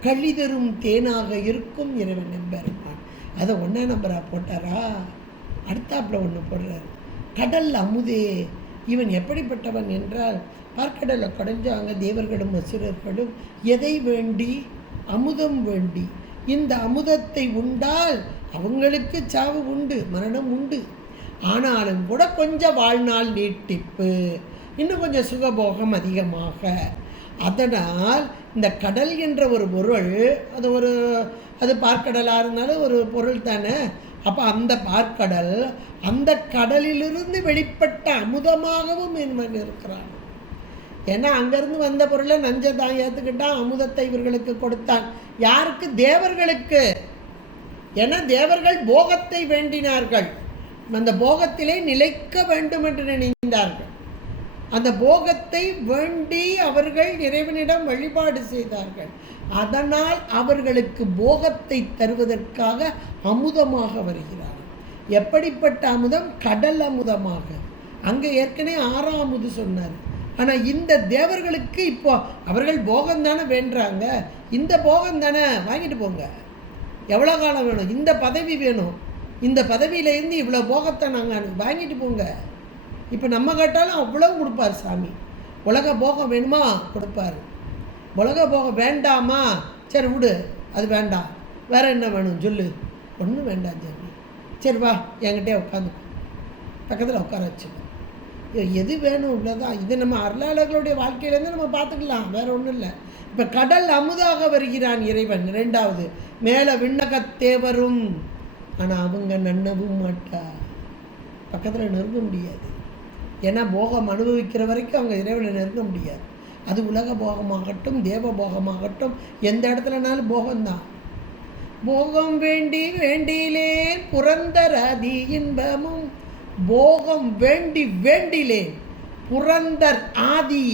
கழிதரும் தேனாக இருக்கும் இறைவன் எம்பெருமான். அதை 1 நம்பராக போட்டாரா, அடுத்தாப்புல ஒன்று போடுறாரு. கடல் அமுதே இவன் எப்படிப்பட்டவன் என்றால், பார்க்கடலை கடைஞ்சாங்க தேவர்களும் அசுரர்களும் எதை வேண்டி? அமுதம் வேண்டி. இந்த அமுதத்தை உண்டால் அவங்களுக்கு சாவு உண்டு, மரணம் உண்டு. ஆனாலும் கூட கொஞ்சம் வாழ்நாள் நீட்டிப்பு, இன்னும் கொஞ்சம் சுகபோகம் அதிகமாக. அதனால் இந்த கடல் என்ற ஒரு பொருள் அது பார்க்கடலாக இருந்தாலும் ஒரு பொருள் தானே. அப்போ அந்த பார்க்கடல் அந்த கடலிலிருந்து வெளிப்பட்ட அமுதமாகவும் இவன் இருக்கிறான். ஏன்னா அங்கேருந்து வந்த பொருளை நஞ்சை தான் ஏற்றுக்கிட்டான், அமுதத்தை இவர்களுக்கு கொடுத்தான். யாருக்கு? தேவர்களுக்கு. ஏன்னா தேவர்கள் போகத்தை வேண்டினார்கள், அந்த போகத்திலே நிலைக்க வேண்டும் என்று நினைந்தார்கள். அந்த போகத்தை வேண்டி அவர்கள் இறைவனிடம் வழிபாடு செய்தார்கள். அதனால் அவர்களுக்கு போகத்தை தருவதற்காக அமுதமாக வருகிறார். எப்படிப்பட்ட அமுதம்? கடல் அமுதமாக. அங்கே ஏற்கனவே 6ஆம் அமுது சொன்னார். ஆனால் இந்த தேவர்களுக்கு இப்போ அவர்கள் போகம் தானே வேண்டுறாங்க. இந்த போகம் தானே வாங்கிட்டு போங்க, எவ்வளோ காலம் வேணும், இந்த பதவி வேணும், இந்த பதவியிலேருந்து இவ்வளோ போகத்தை நாங்கள் வாங்கிட்டு போங்க. இப்போ நம்ம கேட்டாலும் அவ்வளோ கொடுப்பார் சாமி. உலக போகம் வேணுமா கொடுப்பார், உலக போகம் வேண்டாமா சரி விடு, அது வேண்டாம், வேறு என்ன வேணும் சொல்லு, ஒன்றும் வேண்டாம் சாமி, சரி வா என்கிட்டே உட்காந்துக்கோ, பக்கத்தில் உட்கார வச்சுக்கோ, எது வேணும் இவ்வளோதான். இது நம்ம அருளாளர்களுடைய வாழ்க்கையிலேருந்து நம்ம பார்த்துக்கலாம், வேறு ஒன்றும் இல்லை. இப்போ கடல் அமுதாக வருகிறான் இறைவன். 2வது மேலே விண்ணகத்தேவரும், ஆனால் அவங்க நன்னவும் மாட்டார், பக்கத்தில் நெருங்க முடியாது. ஏன்னா போகம் அனுபவிக்கிற வரைக்கும் அவங்க இறைவனை நெருங்க முடியாது. அது உலக போகமாகட்டும் தேவ போகமாகட்டும் எந்த இடத்துலனாலும் போகம்தான். போகம் வேண்டி வேண்டிலேன் புரந்தராதி இன்பமும், போகம் வேண்டி வேண்டிலேன் புரந்தர் ஆதி.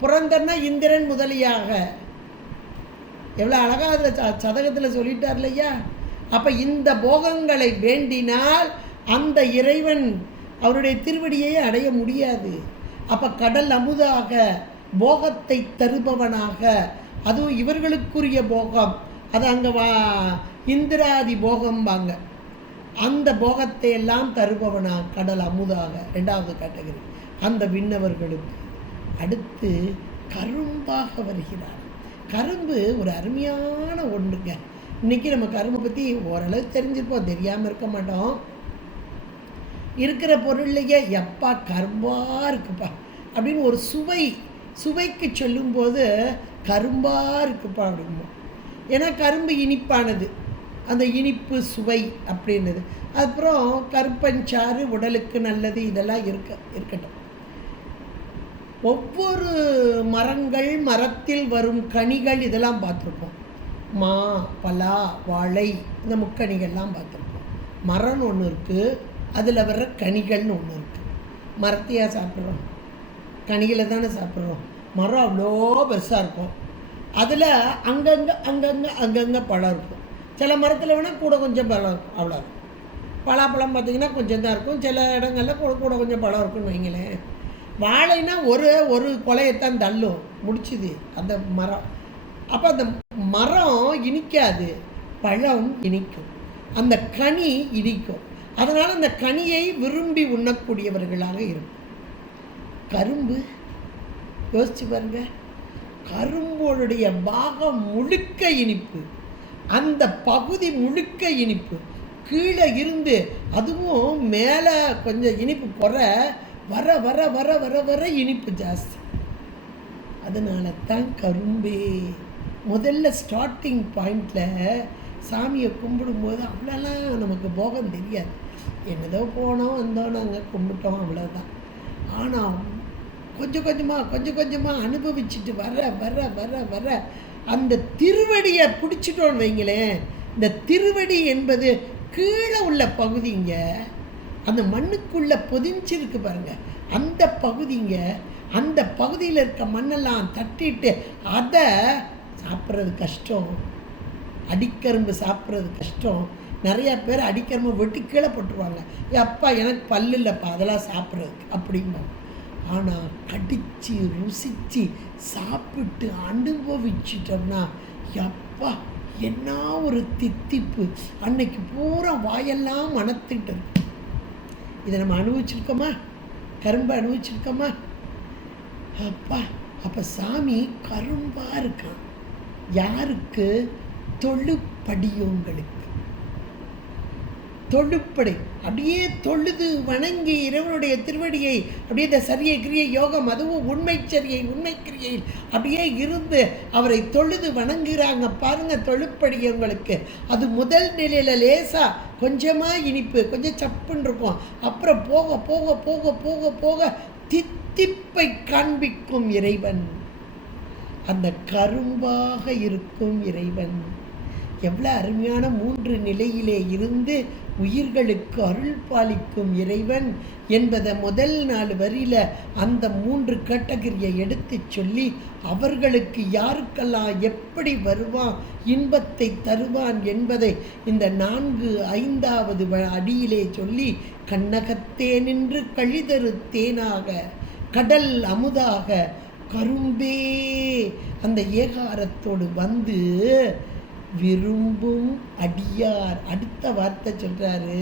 புரந்தர்னா இந்திரன் முதலியாக. எவ்வளோ அழகாக அதில் சதகத்தில் சொல்லிட்டார் இல்லையா. அப்போ இந்த போகங்களை வேண்டினால் அந்த இறைவன் அவருடைய திருவடியை அடைய முடியாது. அப்போ கடல் அமுதாக போகத்தை தருபவனாக, அதுவும் இவர்களுக்குரிய போகம், அது அங்கே இந்திராதி போகம்பாங்க. அந்த போகத்தை எல்லாம் தருபவனா கடல் அமுதாக 2வது கேட்டகரி அந்த விண்ணவர்களுக்கு. அடுத்து கரும்பாக வருகிறார். கரும்பு ஒரு அருமையான ஒன்றுங்க. இன்றைக்கி நம்ம கரும்பை பற்றி ஓரளவு தெரிஞ்சிருப்போம், தெரியாமல் இருக்க மாட்டோம். இருக்கிற பொருள்லையே எப்பா கரும்பாக இருக்குப்பா அப்படின்னு ஒரு சுவைக்கு சொல்லும்போது கரும்பாக இருக்குப்பா அப்படிம்போம். ஏன்னா கரும்பு இனிப்பானது, அந்த இனிப்பு சுவை அப்படின்றது. அப்புறம் கருப்பஞ்சாறு உடலுக்கு நல்லது, இதெல்லாம் இருக்கட்டும். ஒவ்வொரு மரத்தில் வரும் கனிகள் இதெல்லாம் பார்த்துருப்போம். மா, பலா, வாழை, இந்த முக்கணிகள்லாம் பார்த்துருப்போம். மரம்னு ஒன்று இருக்குது, அதில் வர்ற கனிகள்னு ஒன்று இருக்குது. மரத்தையாக சாப்பிட்றோம், கனிகளை தானே சாப்பிட்றோம். மரம் அவ்வளோ பெருசாக இருக்கும், அதில் அங்கங்கே பழம் இருக்கும். சில மரத்தில் வேணால் கூட கொஞ்சம் பழம் இருக்கும், அவ்வளோ. பலாப்பழம் பார்த்திங்கன்னா கொஞ்சம் தான் இருக்கும், சில இடங்களில் கூட கொஞ்சம் பழம் இருக்குன்னு வைங்களேன். வாழைனா ஒரு கொலையைத்தான் தள்ளும், முடிச்சுது அந்த மரம். அப்போ அந்த மரம் இனிக்காது, பழம் இனிக்கும், அந்த கனி இனிக்கும். அதனால் அந்த கனியை விரும்பி உண்ணக்கூடியவர்களாக இருக்கும். கரும்பு யோசிச்சு பாருங்க, கரும்போடைய பாகம் முழுக்க இனிப்பு, அந்த பகுதி முழுக்க இனிப்பு. கீழே இருந்து அதுவும் மேலே கொஞ்சம் இனிப்பு குறை வர வர வர வர வர இனிப்பு ஜாஸ்தி. அதனால தான் கரும்பே முதல்ல ஸ்டார்டிங் பாயிண்டில் சாமியை கும்பிடும்போது அவ்வளோலாம் நமக்கு போகம் தெரியாது. என்னதோ போனோம் வந்தோம், நாங்கள் கும்பிட்டோம், அவ்வளோதான். ஆனால் கொஞ்சம் கொஞ்சமாக அனுபவிச்சுட்டு வர வர வர வர அந்த திருவடியை பிடிச்சிட்டோன்னு வைங்களேன். இந்த திருவடி என்பது கீழே உள்ள பகுதிங்க, அந்த மண்ணுக்குள்ளே பொதிஞ்சிருக்கு பாருங்கள், அந்த பகுதிங்க. அந்த பகுதியில் இருக்க மண்ணெல்லாம் தட்டிட்டு அதை சாப்பிட்றது கஷ்டம். அடிக்கரும்பு சாப்பிட்றது கஷ்டம். நிறையா பேர் அடிக்கரும்பு வெட்டி கீழே போட்டுருவாங்க. அப்பா எனக்கு பல்லு இல்லைப்பா அதெல்லாம் சாப்பிட்றதுக்கு அப்படிம்பாங்க. ஆனால் கடித்து ருசித்து சாப்பிட்டு அனுபவிச்சிட்டோம்னா எப்பா என்ன ஒரு தித்திப்பு, அன்னைக்கு பூரா வாயெல்லாம் மணத்துட்டு இருக்கு. இதை நம்ம அனுபவிச்சிருக்கோமா? கரும்பு அனுபவிச்சிருக்கோமா? அப்பா, அப்போ சாமி கரும்பாக இருக்கான். யாருக்கு? தொழுப்படியவங்களுக்கு. தொழுப்படை அப்படியே தொழுது வணங்கி இறைவனுடைய திருவடியை அப்படியே இந்த சரியை கிரியை யோகம், அதுவும் உண்மை சரியை உண்மை கிரியையில் அப்படியே இருந்து அவரை தொழுது வணங்குகிறாங்க பாருங்க. தொழுப்படியவங்களுக்கு அது முதல் நிலையில் லேசாக கொஞ்சமாக இனிப்பு, கொஞ்சம் சப்புன்னு இருக்கும். அப்புறம் போக போக போக போக போக தித்திப்பை காண்பிக்கும் இறைவன், அந்த கரும்பாக இருக்கும் இறைவன். எவ்வளோ அருமையான 3 நிலையிலே இருந்து உயிர்களுக்கு அருள் பாலிக்கும் இறைவன் என்பதை முதல் 4 வரியில் அந்த 3 கேட்டகரியை எடுத்து சொல்லி அவர்களுக்கு யாருக்கெல்லாம் எப்படி வருவான், இன்பத்தை தருவான் என்பதை இந்த 4, 5வது அடியிலே சொல்லி கண்ணகத்தே நின்று கழிதரு தேனாக கடல் அமுதாக கரும்பே அந்த ஏகாரத்தோடு வந்து விரும்பும் அடியார். அடுத்த வார்த்தை சொல்றாரு,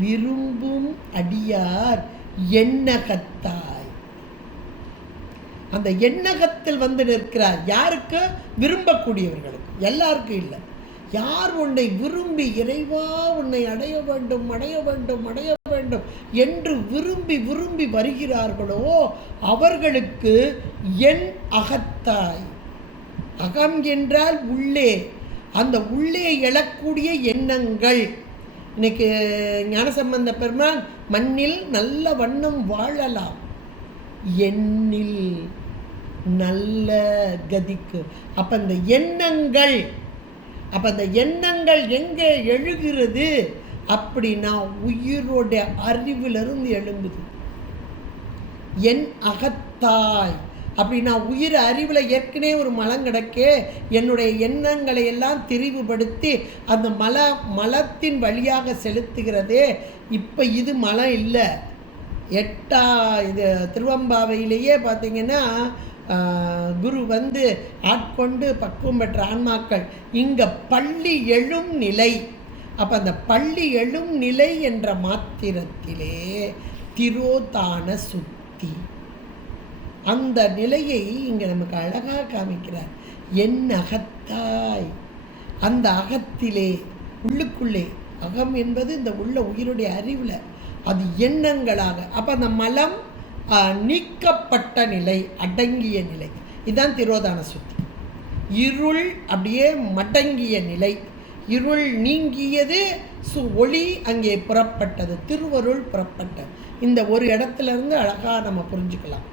விரும்பும் அடியார் எண்ணகத்தாய். அந்த எண்ணகத்தில் வந்து நிற்கிறார். யாருக்கு? விரும்பக்கூடியவர்களுக்கு, எல்லாருக்கும் இல்லை. யார் உன்னை விரும்பி இறைவா உன்னை அடைய வேண்டும் அடைய வேண்டும் அடைய வேண்டும் என்று விரும்பி விரும்பி வருகிறார்களோ அவர்களுக்கு என் அகத்தாய். அகம் என்றால் உள்ளே, அந்த உள்ளே எழக்கூடிய எண்ணங்கள். இன்னைக்கு ஞானசம்பந்த பெருமான் மண்ணில் நல்ல வண்ணம் வாழலாம், எண்ணில் நல்ல கதிக்கு. அப்ப அந்த எண்ணங்கள், அப்ப அந்த எண்ணங்கள் எங்கே எழுகிறது அப்படின்னா உயிரோட அறிவிலிருந்து எழும்புது. என் அகத்தாய் அப்படின்னா உயிர் அறிவில் ஏற்கனவே ஒரு மலம் கிடக்கே, என்னுடைய எண்ணங்களை எல்லாம் திரிவுபடுத்தி அந்த மலத்தின் வழியாக செலுத்துகிறதே. இப்போ இது மலம் இல்லை. இது திருவம்பாவையிலேயே பார்த்திங்கன்னா குரு வந்து ஆட்கொண்டு பக்குவம் பெற்ற ஆன்மாக்கள் இங்கே பள்ளி எழும் நிலை. அப்போ அந்த பள்ளி எழும் நிலை என்ற மாத்திரத்திலே திரோதான சுத்தி அந்த நிலையை இங்கே நமக்கு அழகாக காமிக்கிறார். என் அகத்தாய், அந்த அகத்திலே உள்ளுக்குள்ளே, அகம் என்பது இந்த உள்ள உயிருடைய அறிவில், அது எண்ணங்களாக, அப்போ அந்த மலம் நீக்கப்பட்ட நிலை, அடங்கிய நிலை, இதுதான் திரோதான சுத்தி. இருள் அப்படியே மடங்கிய நிலை, இருள் நீங்கியது, ஒளி அங்கே புறப்பட்டது, திருவருள் புறப்பட்டது. இந்த ஒரு இடத்துலேருந்து அழகாக நம்ம புரிஞ்சுக்கலாம்.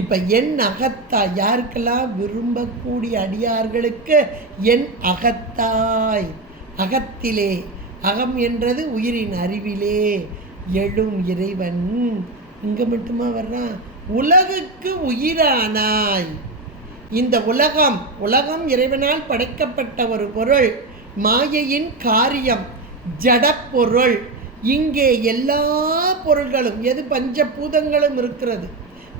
இப்போ என் அகத்தாய், யாருக்கெல்லாம் விரும்பக்கூடிய அடியார்களுக்கு என் அகத்தாய், அகத்திலே, அகம் என்றது உயிரின் அறிவிலே எழும் இறைவன். இங்கே மட்டுமா வர்றான்? உலகுக்கு உயிரானாய். இந்த உலகம் இறைவனால் படைக்கப்பட்ட ஒரு பொருள், மாயையின் காரியம், ஜடப்பொருள். இங்கே எல்லா பொருள்களும், எது பஞ்சபூதங்களும் இருக்கிறது,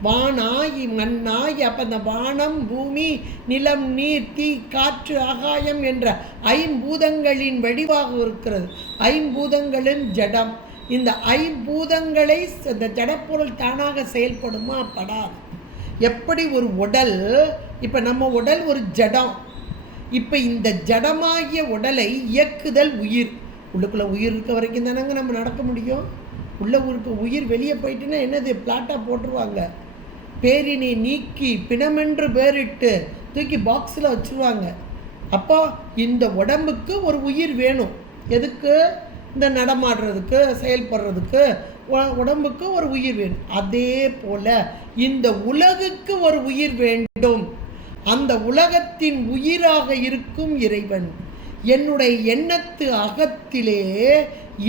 வானாகி மண்ணாகி. அப்போ அந்த வானம், பூமி, நிலம், நீர், தீ, காற்று, ஆகாயம் என்ற ஐம்பூதங்களின் வடிவாக இருக்கிறது. ஐம்பூதங்களின் ஜடம். இந்த ஐம்பூதங்களை இந்த ஜடப்பொருள் தானாக செயல்படுமா? படாது. எப்படி ஒரு உடல், இப்போ நம்ம உடல் ஒரு ஜடம், இப்போ இந்த ஜடமாகிய உடலை இயக்குதல் உயிர். உள்ளுக்குள்ளே உயிர் இருக்க வரைக்கும் தானங்க நம்ம நடக்க முடியும். உள்ள ஊருக்கு உயிர் வெளியே போயிட்டுன்னா என்னது, பிளாட்டாக போட்டுருவாங்க. பேரினை நீக்கி பிணமென்று பேரிட்டு தூக்கி பாக்ஸில் வச்சுருவாங்க. அப்போ இந்த உடம்புக்கு ஒரு உயிர் வேணும். எதுக்கு? இந்த நடமாடுறதுக்கு, செயல்படுறதுக்கு உடம்புக்கு ஒரு உயிர் வேணும். அதே போல் இந்த உலகுக்கு ஒரு உயிர் வேண்டும். அந்த உலகத்தின் உயிராக இருக்கும் இறைவன் என்னுடைய எண்ணத்து அகத்திலே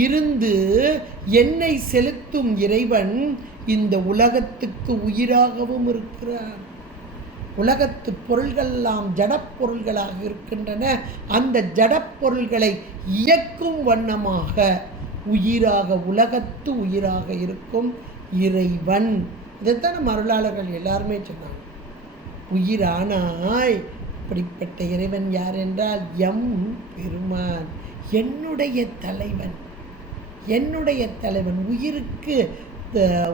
இருந்து என்னை செலுத்தும் இறைவன் இந்த உலகத்துக்கு உயிராகவும் இருக்கிறார். உலகத்து பொருள்களெல்லாம் ஜடப்பொருள்களாக இருக்கின்றன. அந்த ஜடப்பொருள்களை இயக்கும் வண்ணமாக உயிராக, உலகத்து உயிராக இருக்கும் இறைவன். இதைத்தான் நம்ம அருளாளர்கள் எல்லாருமே சொன்னாங்க. உயிரானாய். இப்படிப்பட்ட இறைவன் யார் என்றால் எம் பெருமான், என்னுடைய தலைவன். என்னுடைய தலைவன், உயிருக்கு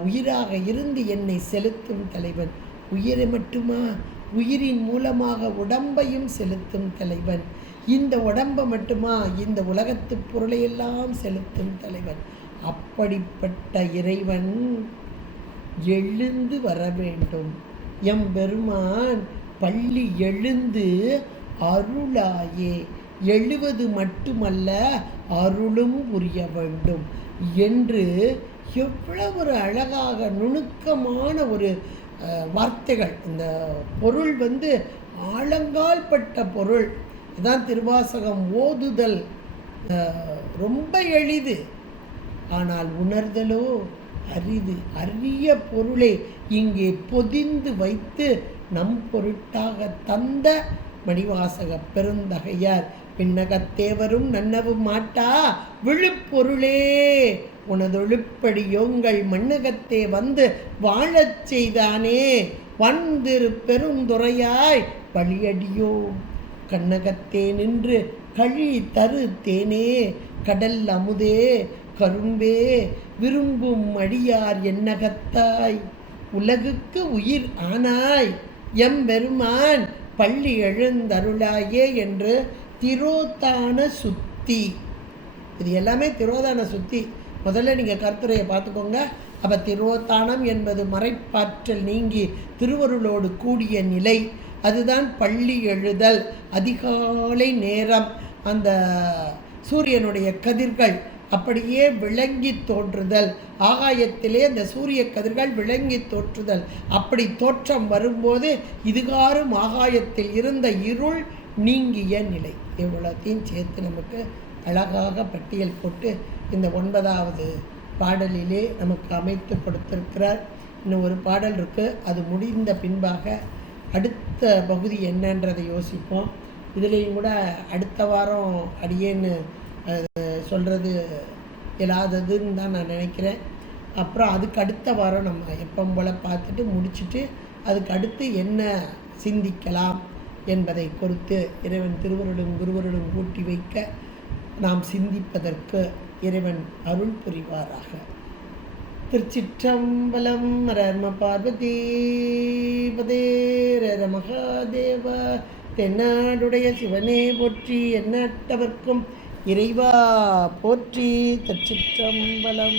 உயிராக இருந்து என்னை செலுத்தும் தலைவன். உயிரை மட்டுமா, உயிரின் மூலமாக உடம்பையும் செலுத்தும் தலைவன். இந்த உடம்பை மட்டுமா, இந்த உலகத்து பொருளையெல்லாம் செலுத்தும் தலைவன். அப்படிப்பட்ட இறைவன் எழுந்து வர வேண்டும். எம் பெருமான் பள்ளி எழுந்து அருளாயே, எழுவது மட்டுமல்ல அருளும் புரிய வேண்டும் என்று எவ்வளவு ஒரு அழகாக நுணுக்கமான ஒரு வார்த்தைகள். இந்த பொருள் ஆழங்கால் பட்ட பொருள். இதுதான் திருவாசகம் ஓதுதல் ரொம்ப எளிது, ஆனால் உணர்தலோ அரிது. அரிய பொருளை இங்கே பொதிந்து வைத்து நம் பொருட்டாக தந்த மணிவாசக பெருந்தகையார். பின்னகத்தேவரும் நன்னவும் மாட்டா விழுப்பொருளே உனதொழுப்படியோங்கள் மண்ணகத்தே வந்து வாழச் செய்தானே வந்திரு பெருந்துறையாய் வழியடியோ கண்ணகத்தே நின்று கழி தரு தேனே கடல் அமுதே கரும்பே விரும்பும் அடியார் என்னகத்தாய் உலகுக்கு உயிர் ஆனாய் எம்பெருமான் பள்ளி எழுந்தருளாயே என்று திரோதான சுத்தி. இது எல்லாமே திரோதான சுத்தி. முதல்ல நீங்கள் கருத்துரையை பார்த்துக்கோங்க. அப்போ திரோதானம் என்பது மறைப்பாற்றல் நீங்கி திருவருளோடு கூடிய நிலை. அதுதான் பள்ளி எழுதல். அதிகாலை நேரம் அந்த சூரியனுடைய கதிர்கள் அப்படியே விளங்கி தோன்றுதல். ஆகாயத்திலே அந்த சூரிய கதிர்கள் விளங்கி தோற்றுதல். அப்படி தோற்றம் வரும்போது இதுகாரும் ஆகாயத்தில் இருந்த இருள் நீங்கிய நிலை. இவ்வளோத்தையும் சேர்த்து நமக்கு அழகாக பட்டியல் போட்டு இந்த 9வது பாடலிலே நமக்கு அமைத்து கொடுத்திருக்கிறார். இன்னும் ஒரு பாடல் இருக்குது. அது முடிந்த பின்பாக அடுத்த பகுதி என்னன்றதை யோசிப்போம். இதுலேயும் கூட அடுத்த வாரம் அடியேன்னு சொல்கிறது இல்லாததுன்னு தான் நான் நினைக்கிறேன். அப்புறம் அதுக்கு அடுத்த வாரம் நம்ம எப்பவும் போல் பார்த்துட்டு முடிச்சுட்டு அதுக்கு அடுத்து என்ன சிந்திக்கலாம் என்பதை பொறுத்து இறைவன் திருவருளும் குருவருளும் கூட்டி வைக்க நாம் சிந்திப்பதற்கு இறைவன் அருள் புரிவாராக. திருச்சிற்றம்பலம். ரம பார்வதி பதேர மகாதேவ. தென்னாடுடைய சிவனே போற்றி, எண்ணற்றவர்க்கும் இறைவா போற்றி. திருச்சிற்றம்பலம்.